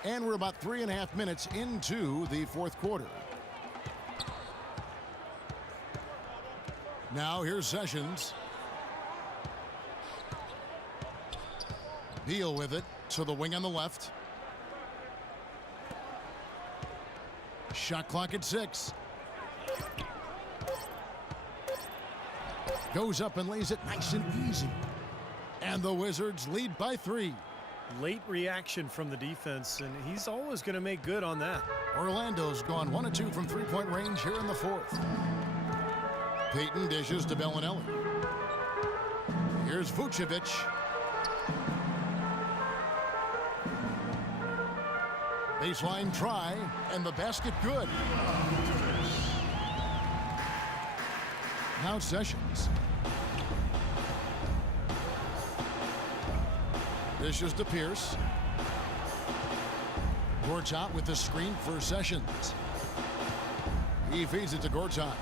And we're about 3.5 minutes into the fourth quarter. Now here's Sessions. Beal with it to the wing on the left. Shot clock at 6. Goes up and lays it nice and easy. And the Wizards lead by 3. Late reaction from the defense, and he's always going to make good on that. Orlando's gone 1 of 2 from three-point range here in the fourth. Payton dishes to Bellinelli. Here's Vucevic. Baseline try, and the basket good. Now Sessions. Dishes to Pierce. Gortat with the screen for Sessions. He feeds it to Gortat.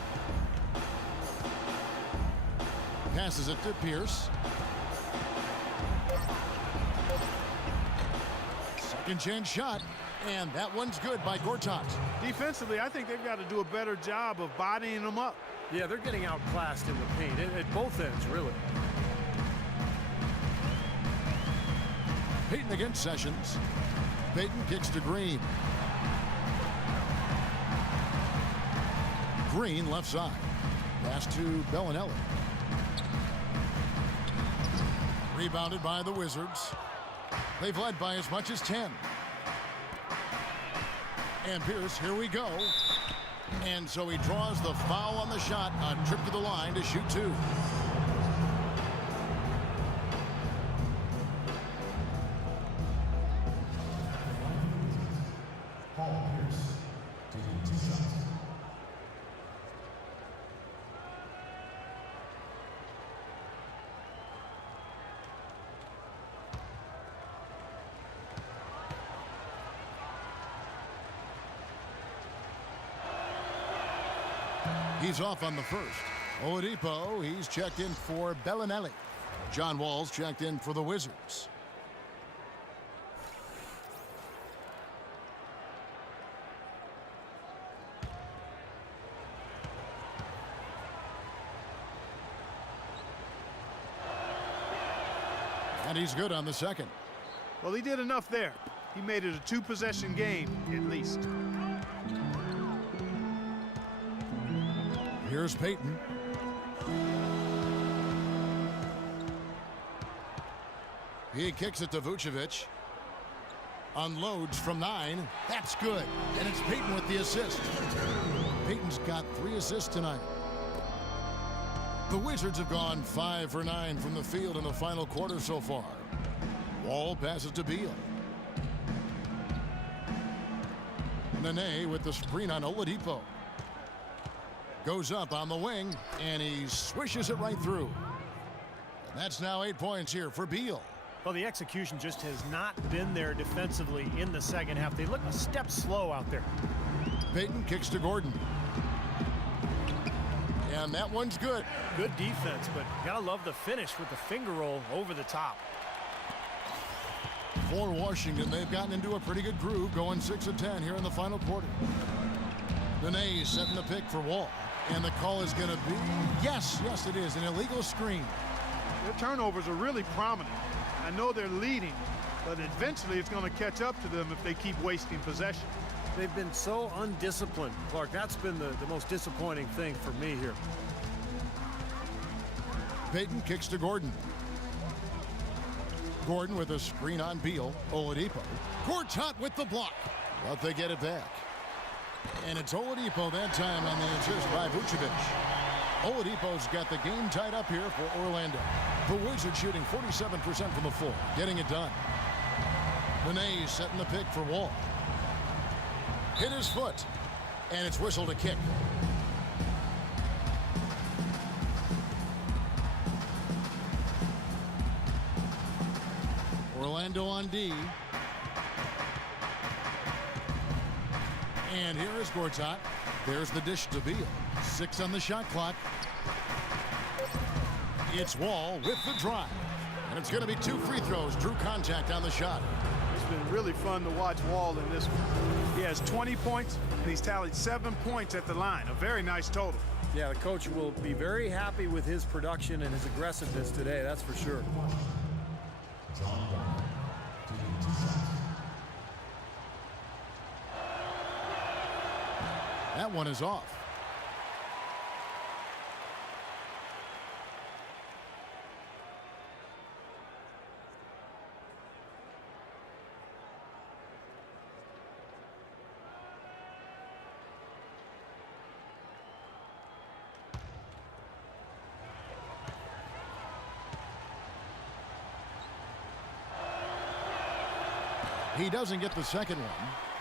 Passes it to Pierce. Second chance shot, and that one's good by Gortat. Defensively, I think they've got to do a better job of bodying them up. Yeah, they're getting outclassed in the paint at both ends, really. Payton against Sessions. Payton kicks to Green. Green left side. Pass to Bellinelli. Rebounded by the Wizards. They've led by as much as 10. And Pierce, here we go. And so he draws the foul on the shot. A trip to the line to shoot 2. He's off on the first. Oladipo, he's checked in for Bellinelli. John Wall's checked in for the Wizards. And he's good on the second. Well, he did enough there. He made it a two-possession game, at least. Here's Payton. He kicks it to Vucevic. Unloads from 9. That's good. And it's Payton with the assist. Payton's got 3 assists tonight. The Wizards have gone 5 for 9 from the field in the final quarter so far. Wall passes to Beal. Nene with the screen on Oladipo. Goes up on the wing, and he swishes it right through. And that's now 8 points here for Beal. Well, the execution just has not been there defensively in the second half. They look a step slow out there. Payton kicks to Gordon. And that one's good. Good defense, but gotta love the finish with the finger roll over the top. For Washington, they've gotten into a pretty good groove, going 6 of 10 here in the final quarter. Nene setting the pick for Wall. And the call is going to be, yes, it is, an illegal screen. Their turnovers are really prominent. I know they're leading, but eventually it's going to catch up to them if they keep wasting possession. They've been so undisciplined, Clark. That's been the most disappointing thing for me here. Payton kicks to Gordon. Gordon with a screen on Beal. Oladipo. Gortat with the block. But they get it back. And it's Oladipo that time on the assist by Vucevic. Oladipo's got the game tied up here for Orlando. The Wizards shooting 47% from the floor, getting it done. Nene setting the pick for Wall. Hit his foot, and it's whistled a kick. Orlando on D. And here is Gortat. There's the dish to Beal. 6 on the shot clock. It's Wall with the drive. And it's going to be 2 free throws. Drew contact on the shot. It's been really fun to watch Wall in this one. He has 20 points, and he's tallied 7 points at the line. A very nice total. Yeah, the coach will be very happy with his production and his aggressiveness today, that's for sure. That one is off. He doesn't get the second one.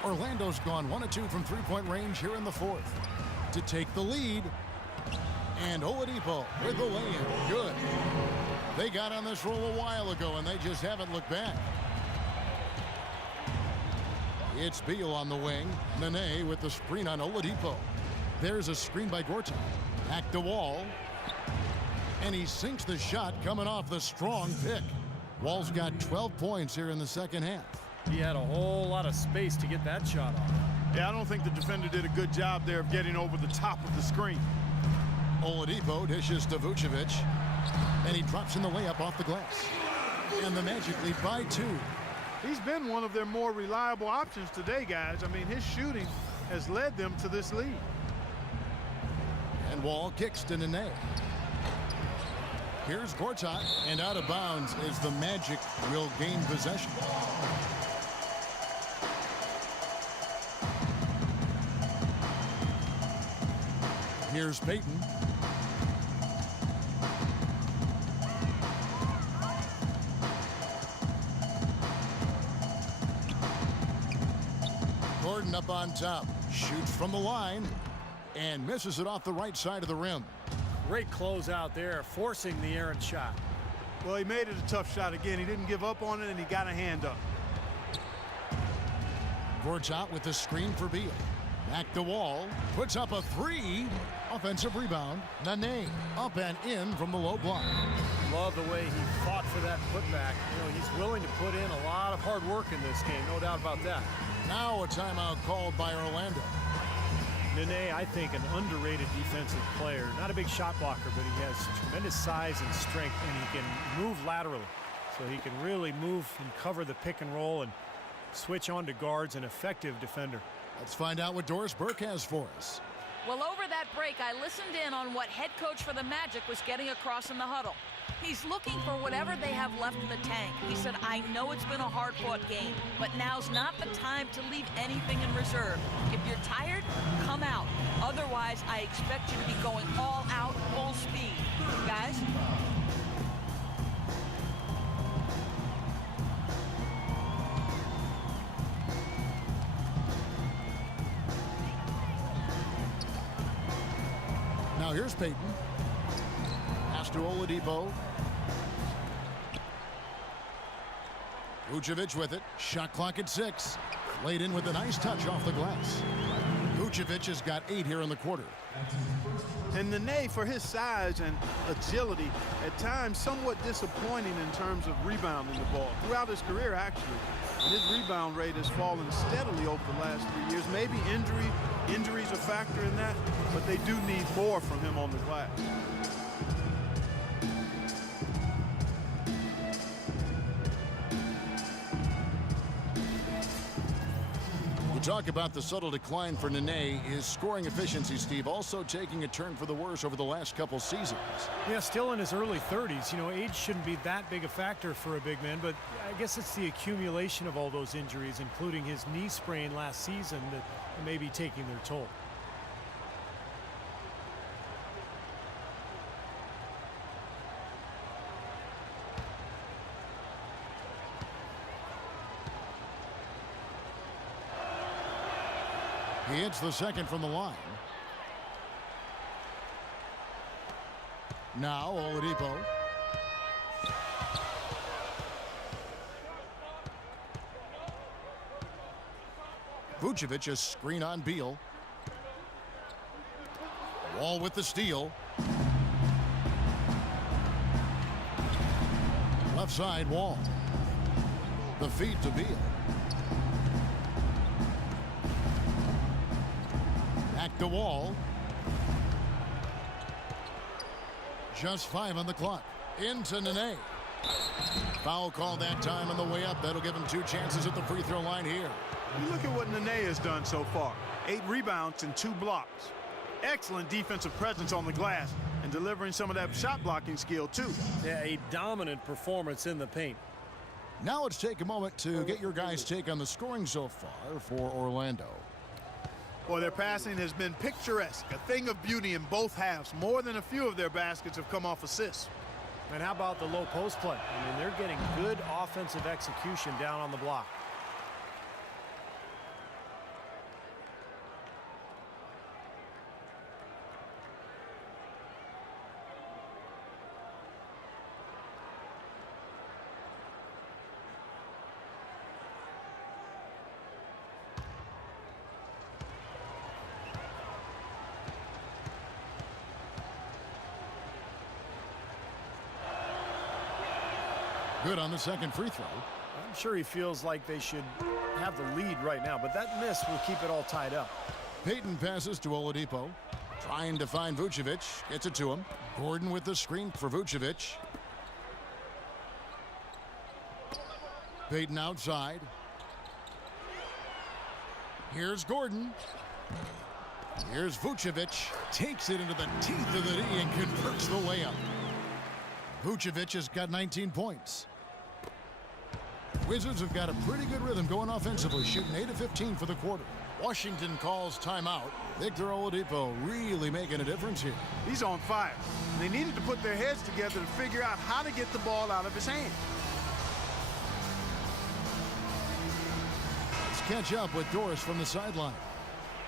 Orlando's gone 1 of 2 from three-point range here in the fourth to take the lead. And Oladipo with the lay-in. Good. They got on this roll a while ago, and they just haven't looked back. It's Beal on the wing. Nene with the screen on Oladipo. There's a screen by Gortat. Back to Wall. And he sinks the shot coming off the strong pick. Wall's got 12 points here in the second half. He had a whole lot of space to get that shot off. Yeah, I don't think the defender did a good job there of getting over the top of the screen. Oladipo dishes to Vucevic, and he drops in the layup off the glass. And the Magic lead by 2. He's been one of their more reliable options today, guys. I mean, his shooting has led them to this lead. And Wall kicks to Nene. Here's Gortat, and out of bounds is the Magic will gain possession. Here's Payton. Gordon up on top. Shoots from the line and misses it off the right side of the rim. Great closeout there, forcing the errant shot. Well, he made it a tough shot again. He didn't give up on it, and he got a hand up. Gortat with the screen for Beal. Back to Wall. Puts up a 3. Offensive rebound. Nene up and in from the low block. Love the way he fought for that putback. You know, he's willing to put in a lot of hard work in this game, no doubt about that. Now a timeout called by Orlando. Nene, I think, an underrated defensive player. Not a big shot blocker, but he has tremendous size and strength, and he can move laterally. So he can really move and cover the pick and roll and switch on to guards, an effective defender. Let's find out what Doris Burke has for us. Well, over that break, I listened in on what head coach for the Magic was getting across in the huddle. He's looking for whatever they have left in the tank. He said, I know it's been a hard-fought game, but now's not the time to leave anything in reserve. If you're tired, come out. Otherwise, I expect you to be going all out, full speed. Guys? Now here's Payton. Pass to Oladipo. Vucevic with it. Shot clock at 6. Laid in with a nice touch off the glass. Vucevic has got 8 here in the quarter. And Nene, for his size and agility, at times somewhat disappointing in terms of rebounding the ball. Throughout his career, actually, his rebound rate has fallen steadily over the last 3 years. Maybe injuries a factor in that, but they do need more from him on the glass. Talk about the subtle decline for Nene. His scoring efficiency, Steve, also taking a turn for the worse over the last couple seasons. Yeah, still in his early 30s. You know, age shouldn't be that big a factor for a big man, but I guess it's the accumulation of all those injuries, including his knee sprain last season, that may be taking their toll. He hits the second from the line. Now Oladipo. Vucevic a screen on Beal. Wall with the steal. Left side, Wall. The feed to Beal. Back to Wall. Just 5 on the clock. Into Nene. Foul call that time on the way up. That'll give him 2 chances at the free throw line here. You look at what Nene has done so far. 8 rebounds and 2 blocks. Excellent defensive presence on the glass and delivering some of that shot blocking skill too. Yeah, a dominant performance in the paint. Now let's take a moment to get your guys' take on the scoring so far for Orlando. Well, their passing has been picturesque, a thing of beauty in both halves. More than a few of their baskets have come off assists. And how about the low post play? I mean, they're getting good offensive execution down on the block. Good on the second free throw. I'm sure he feels like they should have the lead right now, but that miss will keep it all tied up. Payton passes to Oladipo. Trying to find Vucevic. Gets it to him. Gordon with the screen for Vucevic. Payton outside. Here's Gordon. Here's Vucevic. Takes it into the teeth of the knee and converts the layup. Vucevic has got 19 points. Wizards have got a pretty good rhythm going offensively, shooting 8 of 15 for the quarter. Washington calls timeout. Victor Oladipo really making a difference here. He's on fire. They needed to put their heads together to figure out how to get the ball out of his hand. Let's catch up with Doris from the sideline.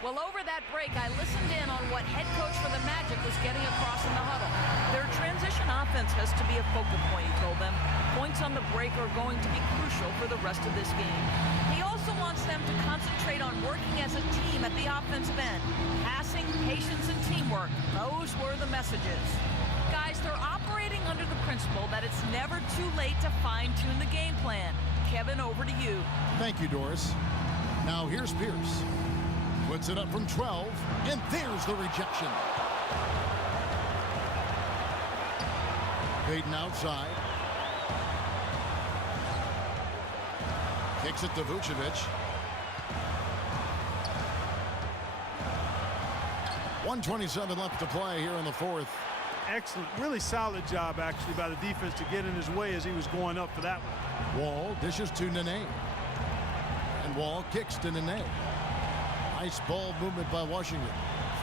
Well, over that break, I listened in on what head coach for the Magic was getting across in the huddle. Their transition offense has to be a focal point, he told them. Points on the break are going to be crucial for the rest of this game. He also wants them to concentrate on working as a team at the offensive end. Passing, patience, and teamwork. messages. Guys, they're operating under the principle that it's never too late to fine-tune the game plan. Kevin, over to you. Thank you, Doris. Now here's Pierce. Puts it up from 12, and there's the rejection. Payton outside. Kicks it to Vucevic. 1:27 left to play here in the fourth. Excellent, really solid job actually by the defense to get in his way as he was going up for that one. Wall dishes to Nene. And Wall kicks to Nene. Nice ball movement by Washington.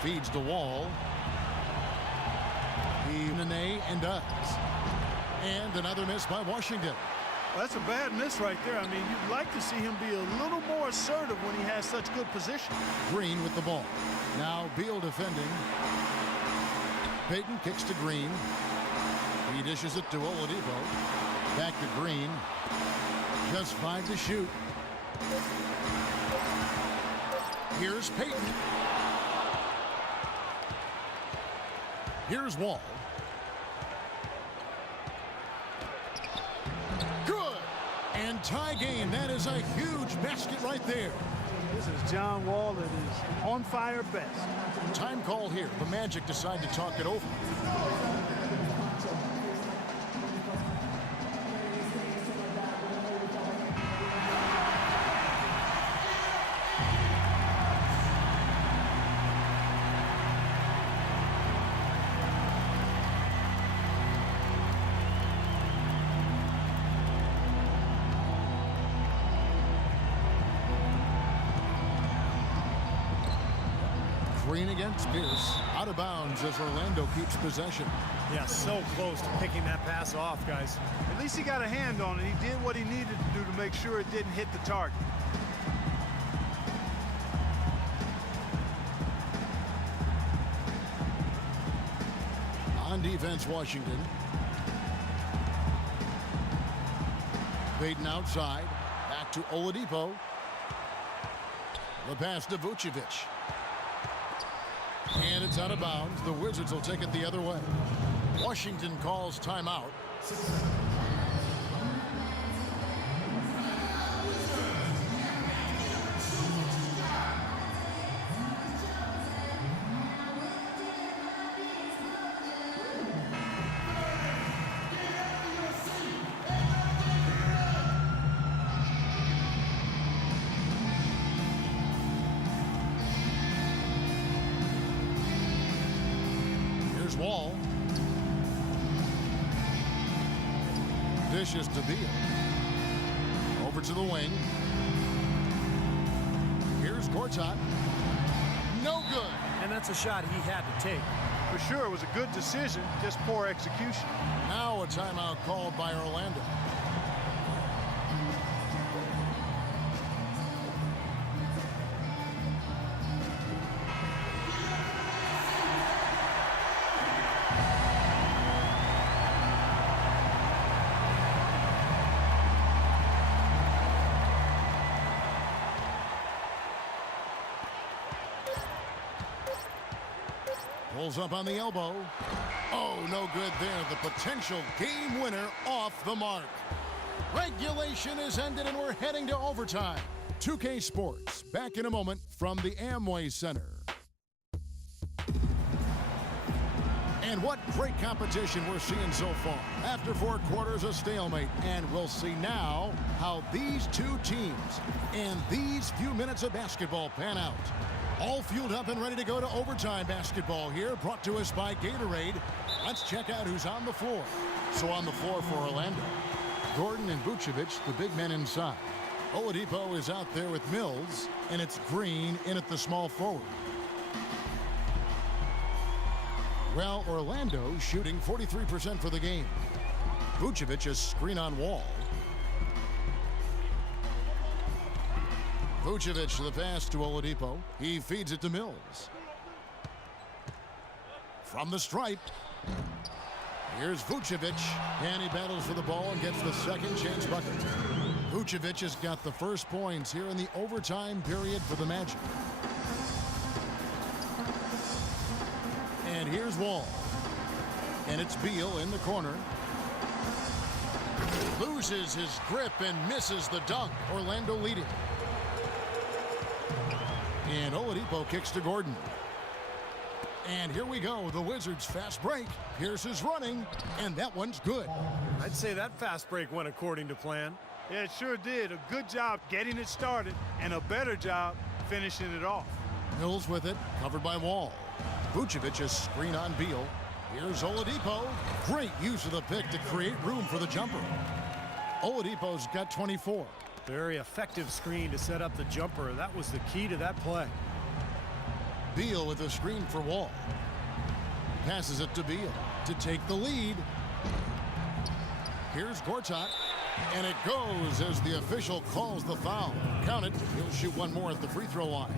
Feeds to Wall. Nene and does. And another miss by Washington. Well, that's a bad miss right there. I mean, you'd like to see him be a little more assertive when he has such good position. Green with the ball. Now Beal defending. Payton kicks to Green. He dishes it to Oladipo. Back to Green. Just 5 to shoot. Here's Payton. Here's Wall. Good. And tie game. That is a huge basket right there. This is John Wall that is on fire best. Time call here. The Magic decide to talk it over. Green against Pierce. Out of bounds as Orlando keeps possession. Yeah, so close to picking that pass off, guys. At least he got a hand on it. He did what he needed to do to make sure it didn't hit the target. On defense, Washington. Payton outside. Back to Oladipo. The pass to Vucevic. And it's out of bounds. The Wizards will take it the other way. Washington calls timeout. Wall. Dishes to Beal. Over to the wing. Here's Gortat. No good. And that's a shot he had to take. For sure, it was a good decision, just poor execution. Now a timeout called by Orlando. Pulls up on the elbow. Oh, no good there. The potential game winner off the mark. Regulation is ended and we're heading to overtime. 2K Sports back in a moment from the Amway Center. And what great competition we're seeing so far. After 4 quarters, a stalemate. And we'll see now how these two teams and these few minutes of basketball pan out. All fueled up and ready to go to overtime basketball here, brought to us by Gatorade. Let's check out who's on the floor. So on the floor for Orlando, Gordon and Vucevic, the big men inside. Oladipo is out there with Mills, and it's Green in at the small forward. Well, Orlando shooting 43% for the game. Vucevic is screen on Wall. Vucevic the pass to Oladipo. He feeds it to Mills. From the stripe. Here's Vucevic. And he battles for the ball and gets the second chance bucket. Vucevic has got the first points here in the overtime period for the Magic. And here's Wall. And it's Beal in the corner. Loses his grip and misses the dunk. Orlando leading. And Oladipo kicks to Gordon. And here we go. The Wizards fast break. Pierce is running, and that one's good. I'd say that fast break went according to plan. Yeah, it sure did. A good job getting it started and a better job finishing it off. Mills with it, covered by Wall. Vucevic's screen on Beal. Here's Oladipo. Great use of the pick to create room for the jumper. Oladipo's got 24. Very effective screen to set up the jumper. That was the key to that play. Beal with a screen for Wall. Passes it to Beal to take the lead. Here's Gortat. And it goes as the official calls the foul. Count it. He'll shoot one more at the free throw line.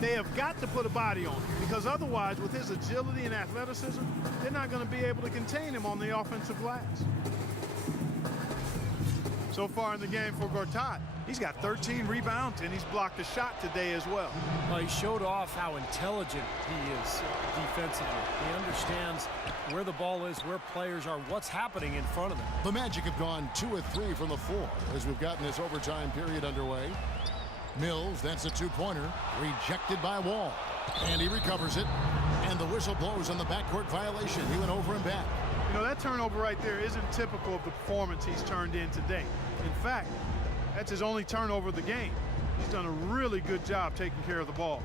They have got to put a body on him, because otherwise, with his agility and athleticism, they're not going to be able to contain him on the offensive glass. So far in the game for Gortat, he's got 13 rebounds, and he's blocked a shot today as well. Well, he showed off how intelligent he is defensively. He understands where the ball is, where players are, what's happening in front of them. The Magic have gone 2 of 3 from the floor as we've gotten this overtime period underway. Mills, that's a two-pointer, rejected by Wall. And he recovers it. And the whistle blows on the backcourt violation. He went over and back. You know, that turnover right there isn't typical of the performance he's turned in today. In fact, that's his only turnover of the game. He's done a really good job taking care of the ball.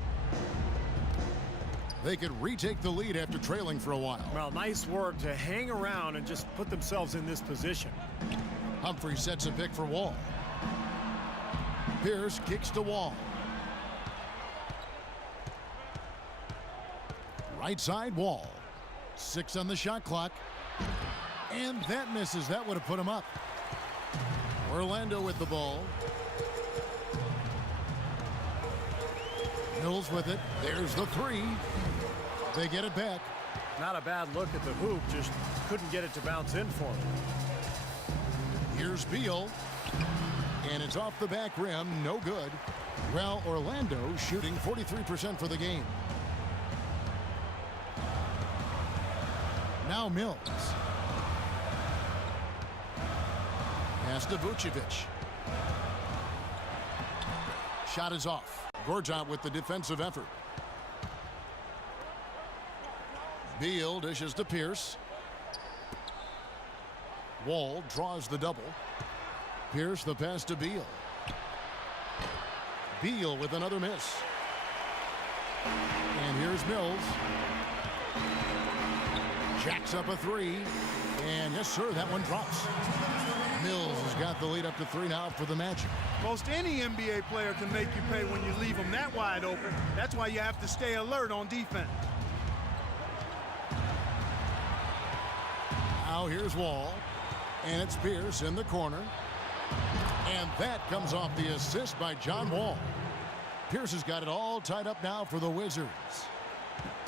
They could retake the lead after trailing for a while. Well, nice work to hang around and just put themselves in this position. Humphrey sets a pick for Wall. Pierce kicks to Wall. Right side, Wall. 6 on the shot clock. And that misses. That would have put him up. Orlando with the ball. Mills with it. There's the three. They get it back. Not a bad look at the hoop, just couldn't get it to bounce in for him. Here's Beal. And it's off the back rim. No good. Well, Orlando shooting 43% for the game. Now Mills. Pass to Vucevic. Shot is off. Gortat with the defensive effort. Beal dishes to Pierce. Wall draws the double. Pierce the pass to Beal. Beal with another miss. And here's Mills. Jacks up a three. And yes, sir, that one drops. Mills has got the lead up to 3 now for the Magic. Most any NBA player can make you pay when you leave them that wide open. That's why you have to stay alert on defense. Now here's Wall. And it's Pierce in the corner. And that comes off the assist by John Wall. Pierce has got it all tied up now for the Wizards.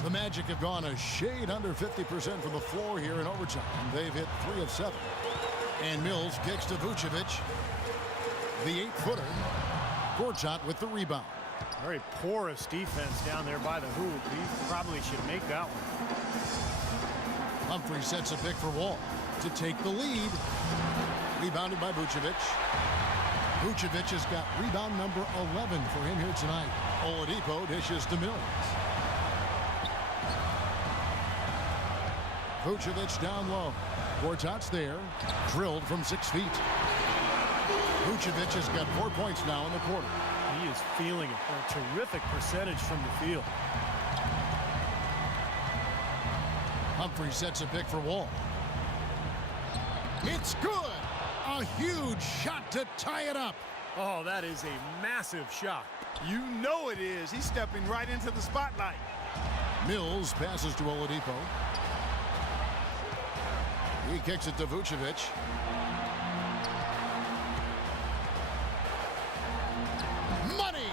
The Magic have gone a shade under 50% from the floor here in overtime. They've hit 3 of 7. And Mills kicks to Vucevic. The 8-footer. Gortat with the rebound. Very porous defense down there by the hoop. He probably should make that one. Humphrey sets a pick for Wall to take the lead. Rebounded by Vucevic. Vucevic has got rebound number 11 for him here tonight. Oladipo dishes to Mills. Vucevic down low. Gortat's there. Drilled from 6 feet. Vucevic has got 4 points now in the quarter. He is feeling it. A terrific percentage from the field. Humphrey sets a pick for Wall. It's good. A huge shot to tie it up. Oh, that is a massive shot. You know it is. He's stepping right into the spotlight. Mills passes to Oladipo. He kicks it to Vucevic. Money!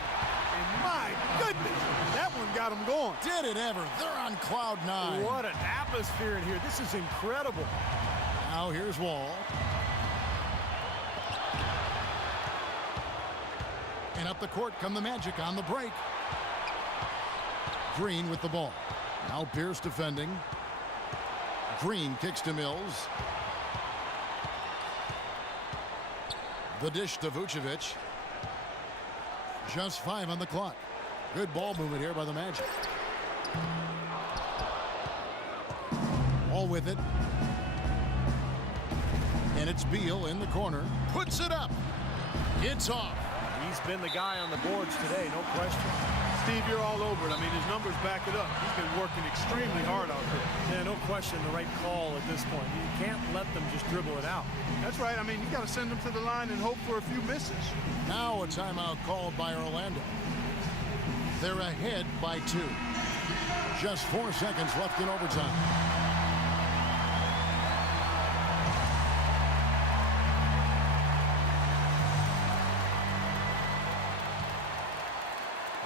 And my goodness, that one got him going. Did it ever? They're on cloud 9. What an atmosphere in here. This is incredible. Now here's Wall. And up the court come the Magic on the break. Green with the ball. Now Pierce defending. Green kicks to Mills. The dish to Vucevic. Just 5 on the clock. Good ball movement here by the Magic. All with it. And it's Beal in the corner. Puts it up. It's off. He's been the guy on the boards today, no question. Steve, you're all over it. I mean, his numbers back it up. He's been working extremely hard out there. Yeah, no question the right call at this point. You can't let them just dribble it out. That's right. I mean, you got to send them to the line and hope for a few misses. Now a timeout called by Orlando. They're ahead by 2. Just 4 seconds left in overtime.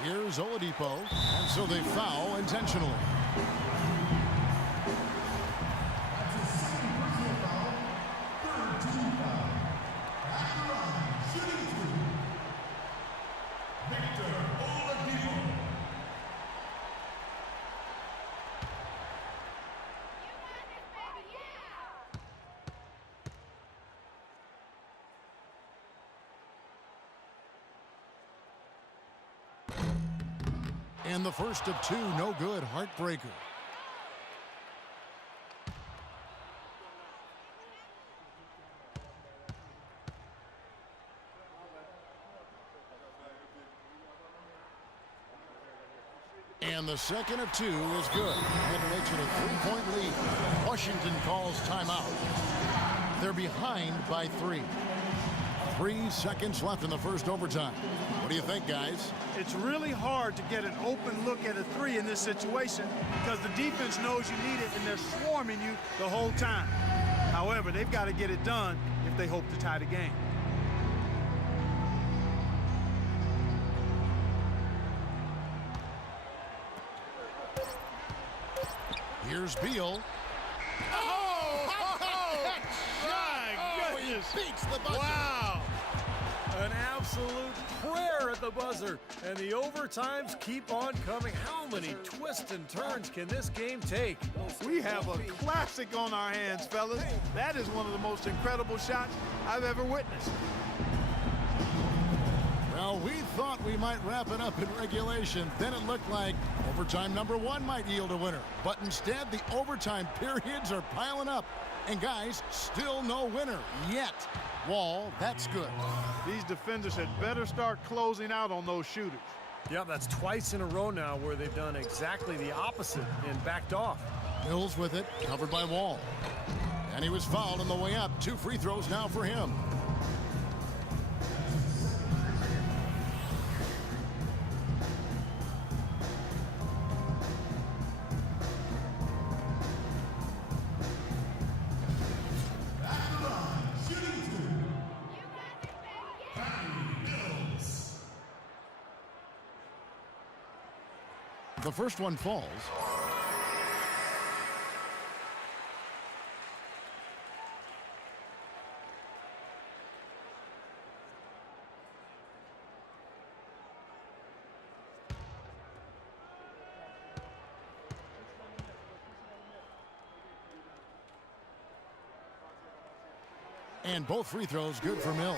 Here's Oladipo, and so they foul intentionally. And the first of 2, no good. Heartbreaker. And the second of 2 is good. And it makes it a 3-point lead. Washington calls timeout. They're behind by 3. 3 seconds left in the first overtime. What do you think, guys? It's really hard to get an open look at a 3 in this situation because the defense knows you need it and they're swarming you the whole time. However, they've got to get it done if they hope to tie the game. Here's Beal. My goodness. Beats the buzzer. Wow. An absolute prayer at the buzzer, and the overtimes keep on coming. How many twists and turns can this game take? We have a classic on our hands, fellas. That is one of the most incredible shots I've ever witnessed. Well, we thought we might wrap it up in regulation. Then it looked like overtime number 1 might yield a winner. But instead, the overtime periods are piling up. And guys, still no winner yet. Wall, that's good. These defenders had better start closing out on those shooters. Yeah, that's twice in a row now where they've done exactly the opposite and backed off. Mills with it, covered by Wall. And he was fouled on the way up. 2 free throws now for him. The first one falls. And both free throws good for Mills.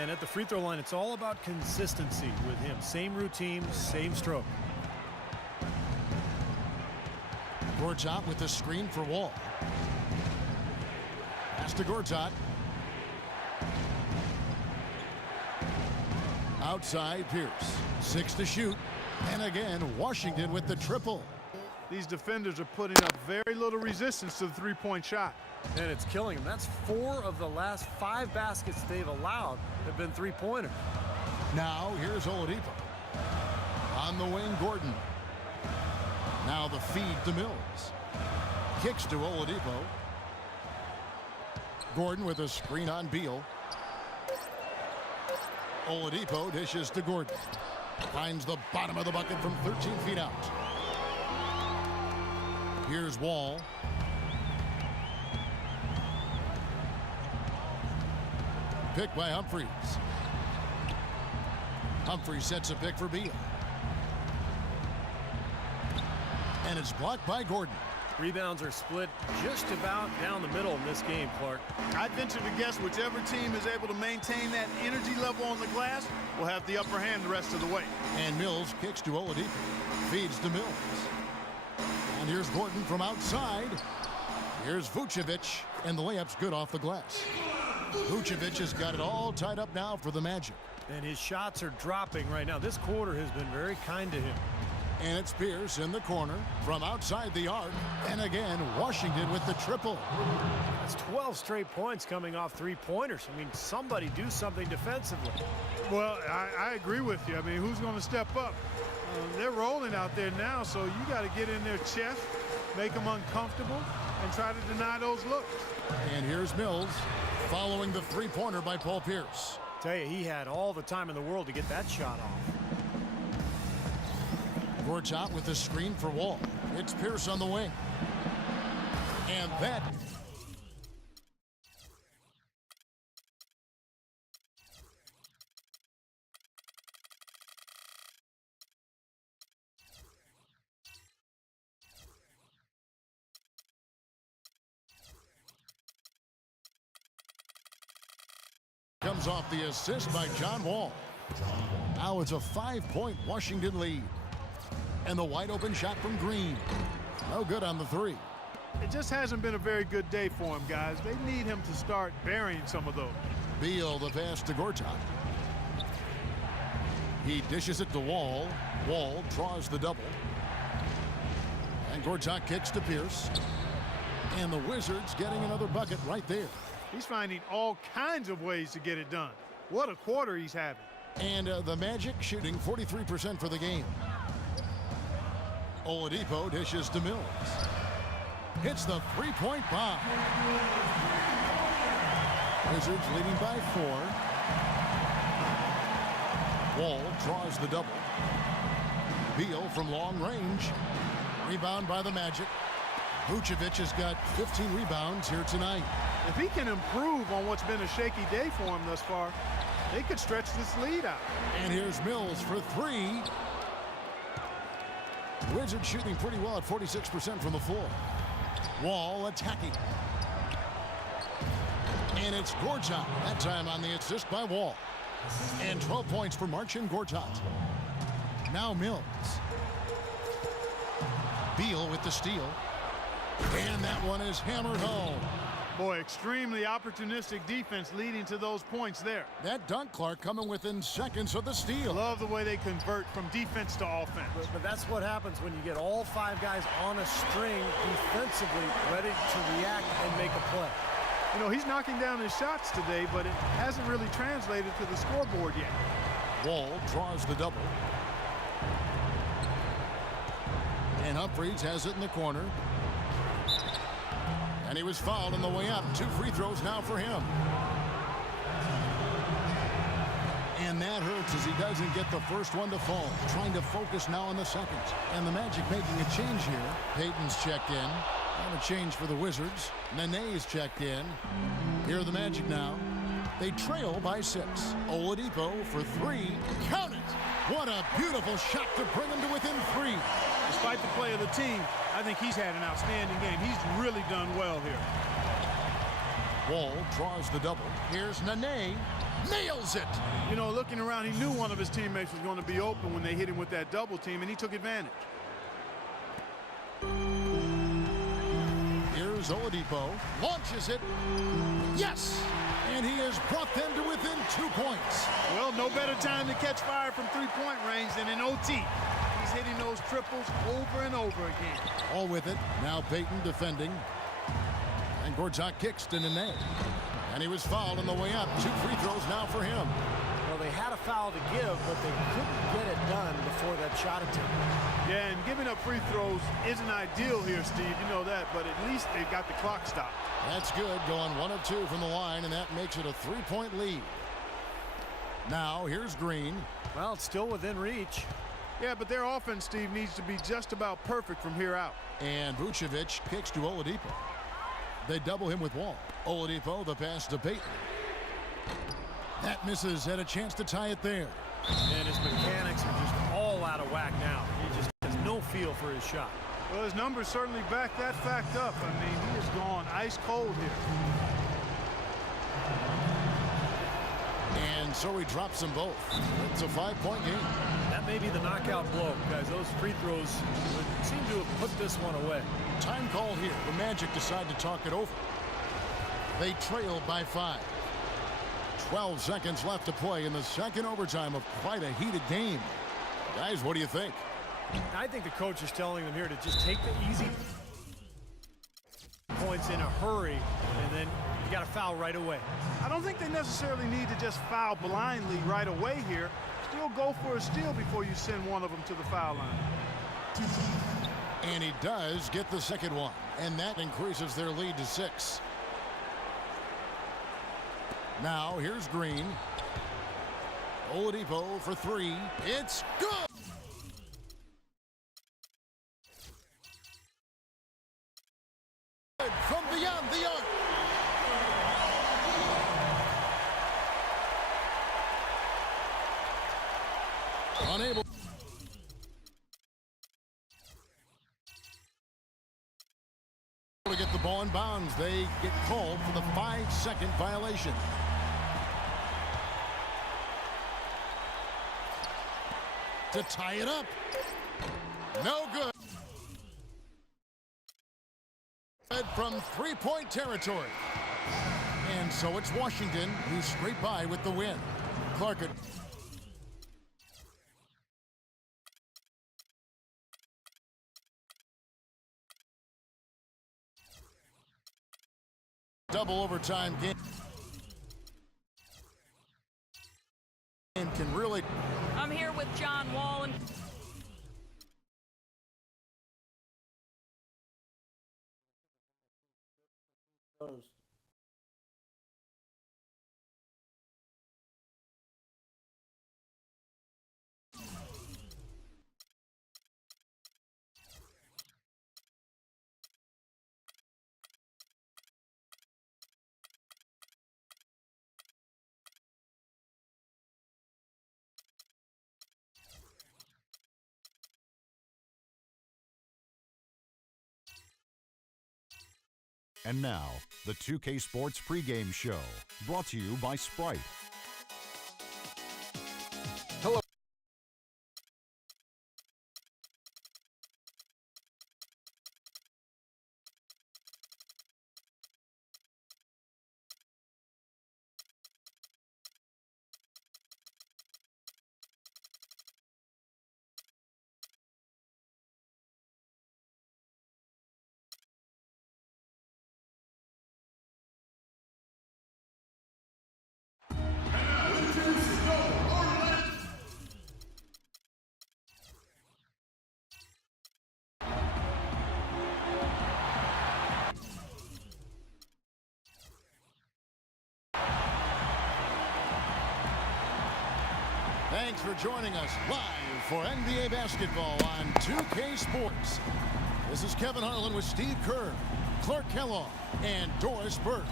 And at the free throw line, it's all about consistency with him. Same routine, same stroke. Gortat with the screen for Wall. Pass to Gortat. Outside Pierce. 6 to shoot. And again, Washington with the triple. These defenders are putting up very little resistance to the three-point shot. And it's killing them. That's 4 of the last 5 baskets they've allowed have been three-pointers. Now here's Oladipo. On the wing, Gordon. Now the feed to Mills. Kicks to Oladipo. Gordon with a screen on Beal. Oladipo dishes to Gordon. Finds the bottom of the bucket from 13 feet out. Here's Wall. Pick by Humphries. Humphries sets a pick for Beal. And it's blocked by Gordon. Rebounds are split just about down the middle in this game, Clark. I'd venture to guess whichever team is able to maintain that energy level on the glass will have the upper hand the rest of the way. And Mills kicks to Oladipo. Feeds to Mills. And here's Gordon from outside. Here's Vucevic, and the layup's good off the glass. Vucevic has got it all tied up now for the Magic. And his shots are dropping right now. This quarter has been very kind to him. And it's Pierce in the corner from outside the arc. And again, Washington with the triple. That's 12 straight points coming off three-pointers. I mean, somebody do something defensively. Well, I agree with you. I mean, who's going to step up? They're rolling out there now, so you got to get in their chest, make them uncomfortable, and try to deny those looks. And here's Mills following the three-pointer by Paul Pierce. Tell you, he had all the time in the world to get that shot off. Gortat with the screen for Wall. It's Pierce on the wing. And that comes off the assist by John Wall. Now it's a 5-point Washington lead. And the wide open shot from Green. No good on the three. It just hasn't been a very good day for him, guys. They need him to start burying some of those. Beal the pass to Gortat. He dishes it to Wall. Wall draws the double. And Gortat kicks to Pierce. And the Wizards getting another bucket right there. He's finding all kinds of ways to get it done. What a quarter he's having. And the Magic shooting 43% for the game. Oladipo dishes to Mills. Hits the three-point bomb. Wizards leading by 4. Wall draws the double. Beal from long range. Rebound by the Magic. Vucevic has got 15 rebounds here tonight. If he can improve on what's been a shaky day for him thus far, they could stretch this lead out. And here's Mills for 3. Wizards shooting pretty well at 46% from the floor. Wall attacking. And it's Gortat, that time on the assist by Wall. And 12 points for Marcin Gortat. Now Mills. Beal with the steal. And that one is hammered home. Boy, extremely opportunistic defense leading to those points there. That dunk, Clark, coming within seconds of the steal. Love the way they convert from defense to offense. But that's what happens when you get all 5 guys on a string defensively ready to react and make a play. You know, he's knocking down his shots today, but it hasn't really translated to the scoreboard yet. Wall draws the double. And Humphries has it in the corner. And he was fouled on the way up. 2 free throws now for him. And that hurts as he doesn't get the first one to fall. Trying to focus now on the second. And the Magic making a change here. Payton's checked in. And a change for the Wizards. Nene's checked in. Here are the Magic now. They trail by 6. Oladipo for 3. Count it! What a beautiful shot to bring them to within 3. Despite the play of the team, I think he's had an outstanding game. He's really done well here. Wall draws the double. Here's Nene. Nails it! You know, looking around, he knew one of his teammates was going to be open when they hit him with that double team, and he took advantage. Here's Oladipo. Launches it. Yes! And he has brought them to within 2 points. Well, no better time to catch fire from three-point range than in OT. He's hitting those triples over and over again. All with it. Now Payton defending. And Gortat kicks to Nene. And he was fouled on the way up. 2 free throws now for him. Well, they had a foul to give, but they couldn't get it done before that shot attempt. Yeah, and giving up free throws isn't ideal here, Steve. You know that, but at least they've got the clock stopped. That's good. Going 1 of 2 from the line, and that makes it a 3-point lead. Now, here's Green. Well, it's still within reach. Yeah, but their offense, Steve, needs to be just about perfect from here out. And Vucevic kicks to Oladipo. They double him with Wall. Oladipo, the pass to Payton. That misses. Had a chance to tie it there. And his mechanics are just all out of whack now. He just has no feel for his shot. Well, his numbers certainly back that fact up. I mean, he has gone ice cold here. And so he drops them both. It's a 5-point game. That may be the knockout blow, guys. Those free throws would seem to have put this one away. Time call here. The Magic decide to talk it over. They trail by 5. 12 seconds left to play in the second overtime of quite a heated game. Guys, what do you think? I think the coach is telling them here to just take the easy points in a hurry, and then you got to foul right away. I don't think they necessarily need to just foul blindly right away here. Still go for a steal before you send one of them to the foul line. And he does get the second one, and that increases their lead to 6. Now here's Green. Oladipo for 3. It's good. From beyond the arc. Unable to get the ball in bounds. They get called for the 5-second violation. To tie it up. No good. From 3-point territory. And so it's Washington who scrape by with the win. Clark. Double overtime game. Can really. I'm here with John Wall and And now, the 2K Sports pregame show, brought to you by Sprite. Hello. Thanks for joining us live for NBA basketball on 2K Sports. This is Kevin Harlan with Steve Kerr, Clark Kellogg, and Doris Burke.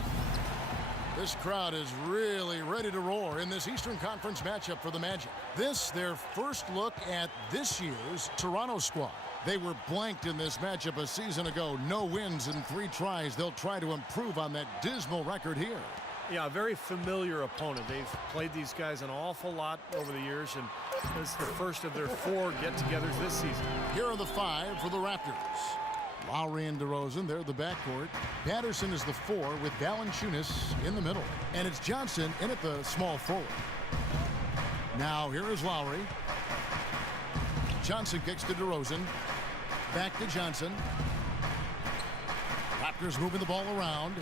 This crowd is really ready to roar in this Eastern Conference matchup for the Magic. This, their first look at this year's Toronto squad. They were blanked in this matchup a season ago. No wins in 3 tries. They'll try to improve on that dismal record here. Yeah, a very familiar opponent. They've played these guys an awful lot over the years, and this is the first of their 4 get-togethers this season. Here are the 5 for the Raptors. Lowry and DeRozan, they're the backcourt. Patterson is the 4 with Valanciunas in the middle. And it's Johnson in at the small forward. Now here is Lowry. Johnson kicks to DeRozan. Back to Johnson. Raptors moving the ball around.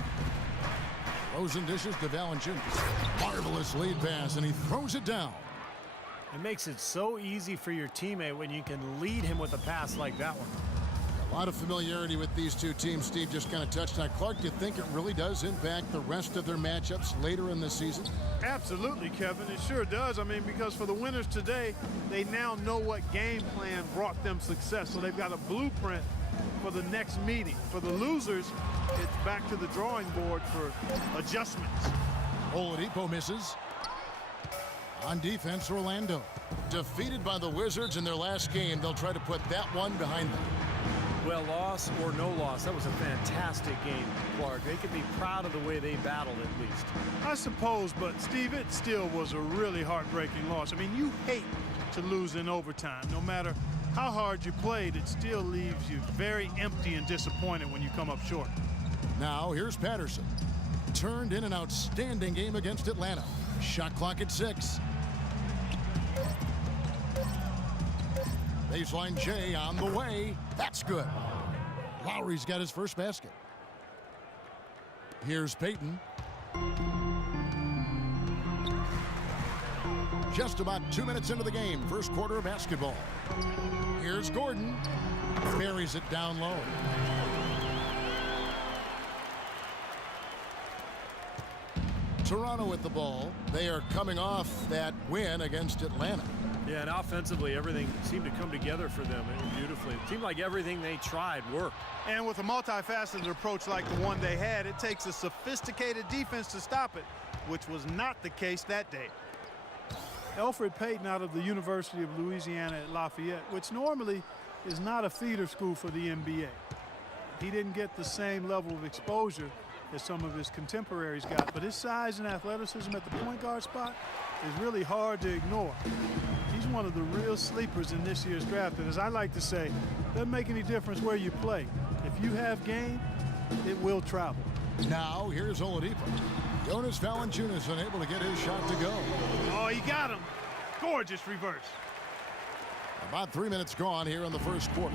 DeRozan dishes to Valanciunas. Marvelous lead pass, and he throws it down. It makes it so easy for your teammate when you can lead him with a pass like that one. A lot of familiarity with these two teams. Steve just kind of touched on. Clark, do you think it really does impact the rest of their matchups later in the season? Absolutely, Kevin. It sure does. I mean, because for the winners today, they now know what game plan brought them success. So they've got a blueprint for the next meeting. For the losers, it's back to the drawing board for adjustments. Oladipo misses. On defense, Orlando. Defeated by the Wizards in their last game, they'll try to put that one behind them. Well, loss or no loss, that was a fantastic game, Clark. They could be proud of the way they battled at least. I suppose, but Steve, it still was a really heartbreaking loss. I mean, you hate to lose in overtime. No matter how hard you played, it still leaves you very empty and disappointed when you come up short. Now here's Patterson. Turned in an outstanding game against Atlanta. Shot clock at 6. Baseline J on the way. That's good. Lowry's got his first basket. Here's Payton. Just about 2 minutes into the game, first quarter of basketball. Here's Gordon. Buries it down low. Toronto with the ball. They are coming off that win against Atlanta. Yeah, and offensively, everything seemed to come together for them beautifully. It seemed like everything they tried worked. And with a multifaceted approach like the one they had, it takes a sophisticated defense to stop it, which was not the case that day. Elfrid Payton out of the University of Louisiana at Lafayette, which normally is not a feeder school for the NBA. He didn't get the same level of exposure as some of his contemporaries got, but his size and athleticism at the point guard spot is really hard to ignore. He's one of the real sleepers in this year's draft, and as I like to say, doesn't make any difference where you play. If you have game, it will travel. Now here's Oladipo. Jonas Valanciunas unable to get his shot to go. Oh, he got him. Gorgeous reverse. About 3 minutes gone here in the first quarter.